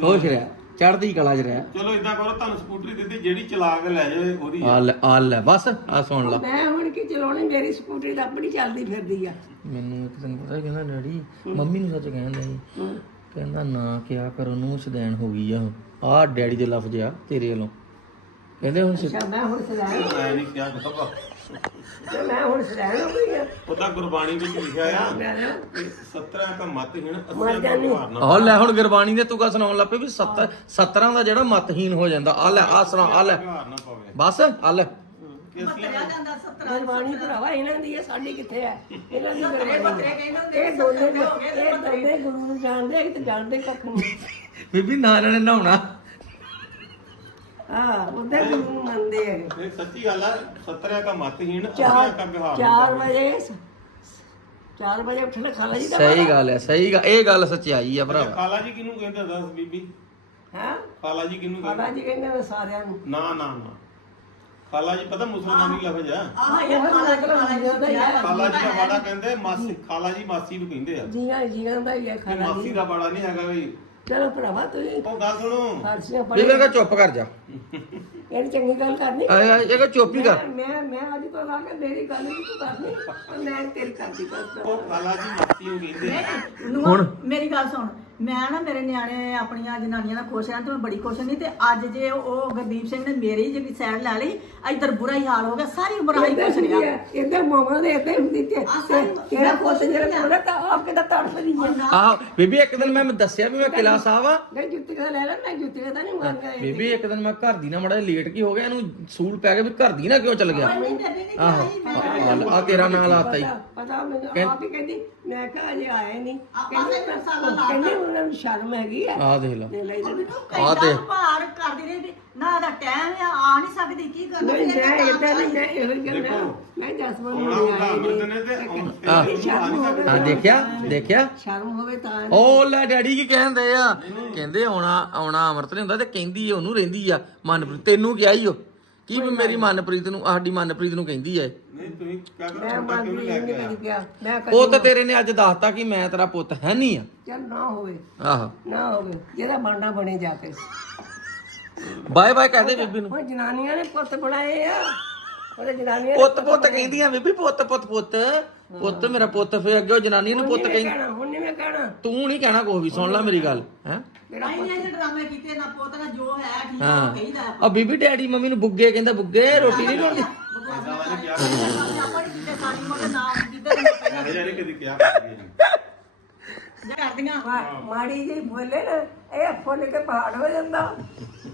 ਖੁਸ਼ ਰਹਿ। ਚੜ੍ਹਦੀ ਕਲਾ 'ਚ ਰਹਿ। ਚਲੋ ਇਦਾਂ ਕਰੋ ਤੁਹਾਨੂੰ ਸਕੂਟਰੀ ਦਿੱਤੀ ਜਿਹੜੀ ਚਲਾ ਕੇ ਲੈ ਜਾਵੇ ਉਹਦੀ ਆ। ਲੈ ਆ ਲੈ ਬਸ ਆ ਸੁਣ ਲਾ। ਮੈਂ ਹੁਣ ਕੀ ਚਲਾਉਣੀ ਮੇਰੀ ਸਕੂਟਰੀ ਤਾਂ ਆਪਣੀ ਚੱਲਦੀ ਫਿਰਦੀ ਆ। ਮੈਨੂੰ ਇੱਕ ਦਿਨ ਪਤਾ ਕਹਿੰਦਾ ਡੈਡੀ ਮੰਮੀ ਨੂੰ ਸੱਚ ਕਹਿੰਦਾ ਸੀ ਕਹਿੰਦਾ ਨਾ ਕਿਆ ਕਰੋ ਨੂੰ ਸ਼ਦੈਣ ਹੋ ਗਈ ਆ ਆ ਡੈਡੀ ਦੇ ਲਫ਼ਜ਼ ਆ ਤੇਰੇ ਵੱਲੋਂ। ਕਹਿੰਦੇ ਹੁਣ ਸਿ- ਅੱਛਾ ਮੈਂ ਹੁਣ ਸਲਾਹ ਮੈਂ ਨਹੀਂ ਕਿਹਾ ਬਾਬਾ ਤੇ ਮੈਂ ਹੁਣ ਹੋ ਗਈ ਆ। ਗੁਰਬਾਣੀ ਵਿੱਚ ਲਿਖਿਆ ਆ। ਮੈਂ ਨਾ 17 ਕਾ ਮਤ ਹੀਣ ਮਰ 80 ਜਾਣੀ। ਕਾ ਭਾਰਨਾ ਆ ਲੈ ਹੁਣ ਗੁਰਬਾਣੀ ਦੇ ਤੁਗਾ ਸੁਣਾਉਣ ਲੱਪੇ ਵੀ 70 17 ਦਾ ਜਿਹੜਾ ਮਤਹੀਨ ਹੋ ਜਾਂਦਾ ਆ ਲੈ ਆ ਸੁਣਾ ਆ ਲੈ। ਭਾਰ ਨਾ ਪਵੇ। ਬਸ ਆ ਲੈ। ਕਿ ਅਸੀਂ ਮਤਰਿਆ ਜਾਂਦਾ ਸਤਰਾ ਗੁਰਬਾਣੀ ਭਰਾਵਾ ਇਹਨਾਂ ਦੀ ਹੈ ਸਾਡੀ ਕਿੱਥੇ ਹੈ ਇਹਨਾਂ ਦੀ ਬਤਰੇ ਗੁਰਬਾਣੀ ਕਹਿੰਦੇ ਹੁੰਦੇ ਇਹ ਦੋਨੇ ਇਹ ਦੋਨੇ ਗੁਰੂ ਨੂੰ ਜਾਣਦੇ ਤੇ ਜਾਣਦੇ ਕੱਖ ਨਹੀਂ। ਬੀਬੀ ਨਾ ਇਹਨਾਂ ਨੇ ਨਹਾਉਣਾ। ਹਾਂ ਉਹਦੇ ਗੁਰੂ ਨੂੰ ਮੰਨਦੇ ਹੈ ਇਹ ਸੱਚੀ ਗੱਲ ਆ 17 ਕਾ ਮਤ ਹੀਣ 80 ਚਾਰ ਕਾ ਵਿਹਾਰ। ਨਾ 4 ਪਾਵੇ। ਵਜੇ 4 ਵਜੇ ਉੱਠਣਾ ਖਾਲਾ ਜੀ ਦਾ ਸਹੀ ਗੱਲ ਹੈ ਸਹੀ ਗੱਲ ਇਹ ਗੱਲ ਸੱਚਾਈ ਆ ਭਰਾਵਾ। ਖਾਲਾ ਜੀ ਕਿਹਨੂੰ ਕਹਿੰਦੇ ਦੱਸ ਬੀਬੀ? ਹਾਂ? ਖਾਲਾ ਜੀ ਕਿਹਨੂੰ ਕਹਿੰਦੇ ਖਾਲਾ ਜੀ ਕਹਿੰਦੇ ਨੇ ਸਾਰਿਆਂ ਨੂੰ। ਨਾ ਨਾ ਨਾ। ਖਾਲਾ ਜੀ ਪਤਾ ਮੁਸਲਮਾਨੀ ਲਫ਼ਜ਼ ਆ। ਆਹ ਇਹ ਖਾਲਾ ਜੀ ਖਾਲਾ ਜੀ ਉਹਦਾ ਹੀ ਆ। ਖਾਲਾ ਜੀ ਦਾ ਬਾੜਾ ਕਹਿੰਦੇ ਮਾਸੀ ਖਾਲਾ ਜੀ ਮਾਸੀ ਨੂੰ ਕਹਿੰਦੇ ਆ। ਜੀਆਂ ਜੀਆਂ ਦਾ ਹੀ ਹੈ ਇਹ ਖਾਲਾ ਮਾਸੀ ਜੀ ਦਾ ਬਾੜਾ ਨਹੀਂ ਹੈਗਾ ਵੀ ਚਲੋ ਭਰਾਵਾ ਤੁਸੀਂ। ਉਹ ਗੱਲ ਸੁਣੋ। ਫਾਰਸੀਆਂ ਬੀਬੀ ਪੜ੍ਹ ਕਹ ਚੁੱਪ ਕਰ ਜਾ। ਇਹ ਚੰਗੀ ਗੱਲ ਕਰਨੀ। ਆ ਇਹ ਕਹ ਚੁੱਪ ਹੀ ਕਰ। ਮੈਂ ਮੈਂ ਅੱਜ ਤੋਂ ਲਾ ਕੇ ਮੇਰੀ ਗੱਲ ਨਹੀਂ ਤੂੰ ਕਰਨੀ ਪਰ ਮੈਂ ਤੇਰੀ ਕਰਦੀ ਕਰ ਉਹ ਖਾਲਾ ਜੀ ਨੂੰ ਕਹਿੰਦੇ ਆ ਹੁਣ। ਮੇਰੀ ਗੱਲ ਸੁਣ। ਮੈਂ ਨਾ ਮੇਰੇ ਨਿਆਣੇ ਆਪਣੀਆਂ ਜਨਾਨੀਆਂ ਨਾਲ ਖੁਸ਼ ਰਹਿਣ ਤੇ ਮੈਂ ਬੜੀ ਖੁਸ਼ ਨਹੀਂ ਤੇ ਅੱਜ ਜੇ ਉਹ ਗੁਰਦੀਪ ਸਿੰਘ ਨੇ ਮੇਰੀ ਜਿਹੜੀ ਸਾਈਡ ਲੈ ਲਈ ਇੱਧਰ ਬੁਰਾ ਹੀ ਹਾਲ ਹੋ ਗਿਆ ਸਾਰੀ ਉਮਰ ਆਈ ਖੁਸ਼ ਰਿਹਾ। ਇਹਦੇ ਮਾਮਾ ਦੇ ਇੱਥੇ ਹੁੰਦੀ ਤੇ ਕਿਹੜਾ ਪੁੱਤ ਜਿਹੜਾ ਪੂਰਾ ਤਾਂ ਆਪ ਕਿਦਾ ਤੜਫਦੀ ਹੈ ਆਹ ਬੀਬੀ ਇੱਕ ਦਿਨ ਮੈਂ ਦੱਸਿਆ ਵੀ ਮੈਂ ਕਿਲਾ ਸਾਹਿਬ ਆ। ਨਹੀਂ ਜੁੱਤੀ ਦਾ ਲੈ ਲੈ ਮੈਂ ਜੁੱਤੀ ਦਾ ਨਹੀਂ ਮੰਨ ਗਿਆ ਬੀਬੀ ਇੱਕ ਦਿਨ ਮੈਂ ਘਰ ਦੀ ਨਾ ਮੜਾ ਲੇਟ ਕੀ ਹੋ ਗਿਆ ਇਹਨੂੰ ਸੂਲ ਪੈ ਕੇ ਵੀ ਘਰ ਦੀ ਨਾ ਕਿਉਂ ਚੱਲ ਗਿਆ? ਨਹੀਂ ਬੇਬੀ ਨਹੀਂ ਆਹੋ ਆ ਤੇਰਾ ਨਾਂ ਲਾਤਾ ਹੀ ਪਤਾ ਮੈਨੂੰ ਆਪ ਹੀ ਕਹਿੰਦੀ ਮੈਂ ਕਿਹਾ ਅਜੇ ਆਇਆ ਨਹੀਂ। ਮਸਾਲਾ ਲਾ ਕਹਿੰਦੀ ਉਹਨਾਂ ਨੂੰ ਸ਼ਰਮ ਹੈਗੀ ਆ। ਆ ਦੇਖ ਲਾ। ਆ ਤੇ ਭਾਰ ਕਰਦੀ ਰਹੀ ਵੀ ਨਾ ਦਾ ਟਾਈਮ ਆ ਆ ਨਹੀਂ ਸਕਦੀ ਕੀ ਕਰਨਾ? ਨਹੀਂ ਮੈਂ ਇਦਾਂ ਨਹੀਂ ਮੈਂ ਇਹੋ ਜਿਹੀ ਗੱਲ ਮੈਂ ਮੈਂ ਜਸਮਨ ਨੂੰ ਅੰਮ੍ਰਿਤ ਨੇ ਤੇ ਆਹ। ਇਹਨੂੰ ਆ ਨਹੀਂ ਸਕਦੇ ਹਾਂ ਦੇਖਿਆ ਦੇਖਿਆ? ਸ਼ਰਮ ਹੋਵੇ ਤਾਂ ਉਹ ਲੈ ਡੈਡੀ ਕੀ ਕਹਿੰਦੇ ਆ? ਕਹਿੰਦੇ ਆਉਣਾ ਆਉਣਾ ਅਮਰਤ ਨਹੀਂ ਹੁੰਦਾ ਤੇ ਕਹਿੰਦੀ ਉਹਨੂੰ ਰਹਿੰਦੀ ਆ। ਮਨਪ੍ਰੀਤ ਤੈਨੂੰ ਕਿਹਾ ਹੀ ਉਹ। ਕੀ ਵੀ ਮੇਰੀ ਮਨਪ੍ਰੀਤ ਨੂੰ ਸਾਡੀ ਮਨਪ੍ਰੀਤ ਨੂੰ ਕਹਿੰਦੀ ਐ? ਨਹੀਂ ਤੁਸੀਂ ਕਿਆ ਮੈਂ ਨਹੀਂ ਕਿਹਾ ਮੈਂ ਉਹ ਤਾਂ ਤੇਰੇ ਨੇ ਅੱਜ ਦੱਸਤਾ ਕਿ ਮੈਂ ਤੇਰਾ ਪੁੱਤ ਹੈ ਨਹੀਂ ਆ। ਚੱਲ ਨਾ ਹੋਵੇ। ਆਹੋ। ਨਾ ਹੋਵੇ ਜਿਹਦਾ ਬਣਨਾ ਬਣੇ ਜਾ ਕੇ। ਬਾਏ ਬਾਏ ਕਹਦੇ ਬੀਬੀ ਨੂੰ। ਹੁਣ ਜਨਾਨੀਆਂ ਨੇ ਪੁੱਤ ਬਣਾਏ ਆ। ਉਹਦੇ ਜਨਾਨੀਆਂ ਨੇ ਪੁੱਤ ਪੁੱਤ ਕਹਿੰਦੀਆਂ ਬੀਬੀ ਪੁੱਤ ਪੁੱਤ ਪੁੱਤ। ਪੁੱਤ ਮੇਰਾ ਪੁੱਤ ਫੇ ਅੱਗੇ ਉਹ ਜਨਾਨੀ ਨੂੰ ਪੁੱਤ ਕਹਿੰਦੀ ਕਹਿਣਾ ਹੁਣ ਨਹੀਂ ਮੈਂ ਕਹਿਣਾ। ਤੂੰ ਨਹੀਂ ਕਹਿਣਾ ਕੁਛ ਵੀ ਸੁਣ ਲੈ ਮੇਰੀ ਗੱਲ ਹੈ? ਨਹੀਂ ਨਹੀਂ ਇਹ ਡਰਾਮੇ ਕੀਤੇ ਨਾ ਪੁੱਤ ਨਾ ਜੋ ਹੈ ਠੀਕ ਆ ਹਾਂ। ਉਹ ਕਹੀਦਾ ਆ ਬੀਬੀ ਡੈਡੀ ਮੰਮੀ ਨੂੰ ਬੁੱਗੇ ਕਹਿੰਦਾ ਬੁੱਗੇ ਰੋਟੀ ਨਹੀਂ ਲੋੜੀ ਆਪਾਂ ਨਹੀਂ ਕੀਤੇ ਉਮਰ ਦੇ ਨਾਮ ਕੀਤੇ ਨੇ ਪਹਿਲਾਂ ਇਹ ਜਾਨੀ ਕਦੀ ਕਿਹਾ ਕਰਦੀ ਹੈ ਜਾਂ ਕਰਦੀਆਂ। ਮਾ- ਮਾੜੀ ਜੀ ਬੋਲੇ ਨਾ ਇਹ ਫੁੱਲ ਕੇ ਪਹਾੜ ਹੋ ਜਾਂਦਾ।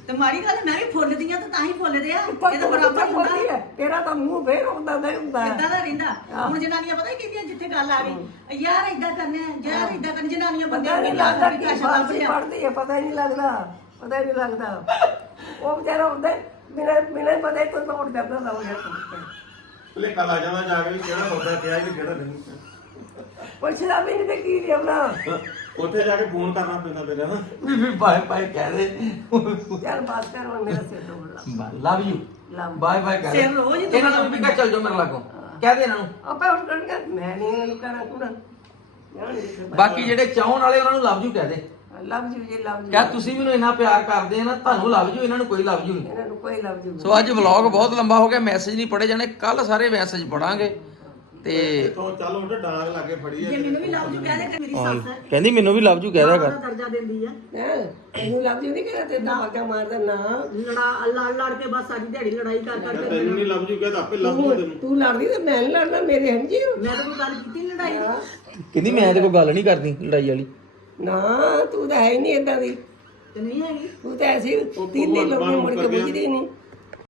ਤੇ ਮਾੜੀ ਗੱਲ ਹੈ, ਮੈਂ ਵੀ ਫੁੱਲਦੀਆਂ ਤੇ ਤਾਂ ਹੀ ਫੁੱਲਦੇ ਆ। ਪਰ ਇਹ ਤਾਂ ਤੂੰ ਬਰਾਬਰ ਕਿੱਥੇ ਹੀ ਹੁੰਦਾ। ਬੋਲਦੀ ਹੈ ਤੇਰਾ ਤਾਂ ਮੂੰਹ ਫੇਰ ਹੁੰਦਾ ਨਹੀਂ ਹੁੰਦਾ। ਇਦਾਂ ਦਾ ਰਹਿੰਦਾ। ਹੁਣ ਜਨਾਨੀਆਂ ਪਤਾ ਕੀ ਕਹਿੰਦੀਆਂ ਜਿੱਥੇ ਗੱਲ ਆ ਗਈ। ਯਾਰ ਇਦਾਂ ਕਰਨਾ ਹੈ, ਯਾਰ ਇਦਾਂ ਕਰਨ ਜਨਾਨੀਆਂ ਬੰਦੇ ਪਤਾ ਨੂੰ ਨਹੀਂ ਲਾ ਲੱਗਦਾ ਕੇ ਕਿ ਕਾਸ਼ਾ ਲੱਭ ਹੈ ਪਤਾ ਹੀ ਨਹੀਂ ਲੱਗਦਾ ਪਤਾ ਹੀ ਨਹੀਂ ਲੱਗਦਾ। ਉਹ ਵਿਚਾਰਾ ਹੁੰਦਾ ਬਿਨਾਂ ਬਿਨਾਂ ਪਤਾ ਹੀ ਤੋਂ ਤੋੜ ਜਾਂਦਾ ਦਾ ਉਹ ਯਾਰ ਭਲੇ ਕੱਲ ਆ ਜਾਂਦਾ ਜਾ ਕੇ ਵੀ ਕਿਹੜਾ ਸੌਦਾ ਕਿਹਾ ਕਿਹੜਾ ਨਹੀਂ। ਪੁੱਛਦਾ ਵੀ ਨਹੀਂ ਤੇ ਕੀ ਲਿਆਉਣਾ। ਉੱਥੇ ਜਾ ਕੇ ਫੋਨ ਕਰਨਾ ਪੈਂਦਾ ਤੇਰੇ। ਹਾਂ ਬੀਬੀ ਬਾਏ ਬਾਏ ਕਹਦੇ ਚੱਲ ਬਾਤ ਕਰ ਹੁਣ ਮੇਰਾ ਸਿਰ ਤੋਂ ਲਵ ਯੂ ਬਾਏ ਬਾਏ ਕਹਦੇ ਸਿਰ ਰੋਜ਼ ਹੀ ਇਹਨਾਂ ਨੂੰ ਵੀ ਕਹ ਚੱਲ ਜਾਓ ਮੇਰੇ ਲਾਗੋਂ। ਕਹਦੇ ਇਹਨਾਂ ਨੂੰ। ਆਪਾਂ ਹੁਣ ਕਰਨਗੇ ਮੈਂ ਨਹੀਂ ਇਹਨੂੰ ਕਹਿਣਾ ਕੁਣਾ। ਬਾਕੀ ਜਿਹੜੇ ਚਾਹਣ ਵਾਲੇ ਉਹਨਾਂ ਨੂੰ ਲਵ ਯੂ ਕਹਦੇ ਲਵ ਯੂ ਜੀ ਲਵ ਯੂ ਕਹ ਤੁਸੀਂ ਮੈਨੂੰ ਇੰਨਾ ਪਿਆਰ ਕਰਦੇ ਆ ਨਾ ਤੁਹਾਨੂੰ ਲਵ ਯੂ ਇਹਨਾਂ ਨੂੰ ਕੋਈ ਲਵ ਯੂ ਨਹੀਂ ਇਹਨਾਂ ਨੂੰ ਕੋਈ ਲਵ ਯੂ ਸੋ ਅੱਜ ਵਲੌਗ ਬਹੁਤ ਲੰਬਾ ਹੋ ਗਿਆ ਮੈਸੇਜ ਨਹੀਂ ਪੜੇ ਜਾਣੇ ਕੱਲ ਸਾਰੇ ਮੈਸੇਜ ਪੜਾਂਗੇ ਤੇ ਤੋਂ ਚੱਲ ਉੱਠ ਡਾਂਗ ਲਾ ਕੇ ਫੜੀ ਜੇ ਮੈਨੂੰ ਵੀ ਲਵ ਜੂ ਕਹਿ ਦੇ ਕਿ ਮੇਰੀ ਸੱਸ ਹੈ। ਕਹਿੰਦੀ ਮੈਨੂੰ ਵੀ ਲਵ ਯੂ ਕਹਿ ਦਿਆ ਕਰ। ਉਹਦਾ ਦਰਜਾ ਦਿੰਦੀ ਆ। ਹੈ? ਇਹਨੂੰ ਲਵ ਯੂ ਨਹੀਂ ਕਹਿੰਦਾ ਤੇ ਨਾ ਬਾਗਾ ਮਾਰਦਾ ਨਾ। ਲੜਾ ਲੜ ਲੜ ਕੇ ਬਸ ਸਾਰੀ ਦਿਹਾੜੀ ਲੜਾਈ ਕਰ ਕਰ ਕੇ ਤੈਨੂੰ ਨਹੀਂ ਲੱਭ ਜੂ ਕਹਿੰਦਾ ਆਪੇ ਲੱਭ ਜੂ ਤੈਨੂੰ। ਤੂੰ ਲੜਦੀ ਤੇ ਮੈਂ ਨੀ ਲੜਨਾ ਮੇਰੇ ਹਣ ਜੀ। ਮੈਂ ਤਾਂ ਕੋਈ ਗੱਲ ਕੀਤੀ ਨੀ ਲੜਾਈ। ਦੀ ਕਹਿੰਦੀ ਮੈਂ ਤੇ ਕੋਈ ਗੱਲ ਨਹੀਂ ਕਰਦੀ ਲੜਾਈ ਵਾਲੀ। ਨਾ ਤੂੰ ਤਾਂ ਹੈ ਹੀ ਨਹੀਂ ਇਦਾਂ ਦੀ। ਤੇ ਨਹੀਂ ਹੈਗੀ। ਤੂੰ ਤਾਂ ਐਸੀ ਤਿੰਨੇ ਲੋਕੀ ਮੁੜ ਕੇ ਬੁੱਝਦੀ ਨਹੀਂ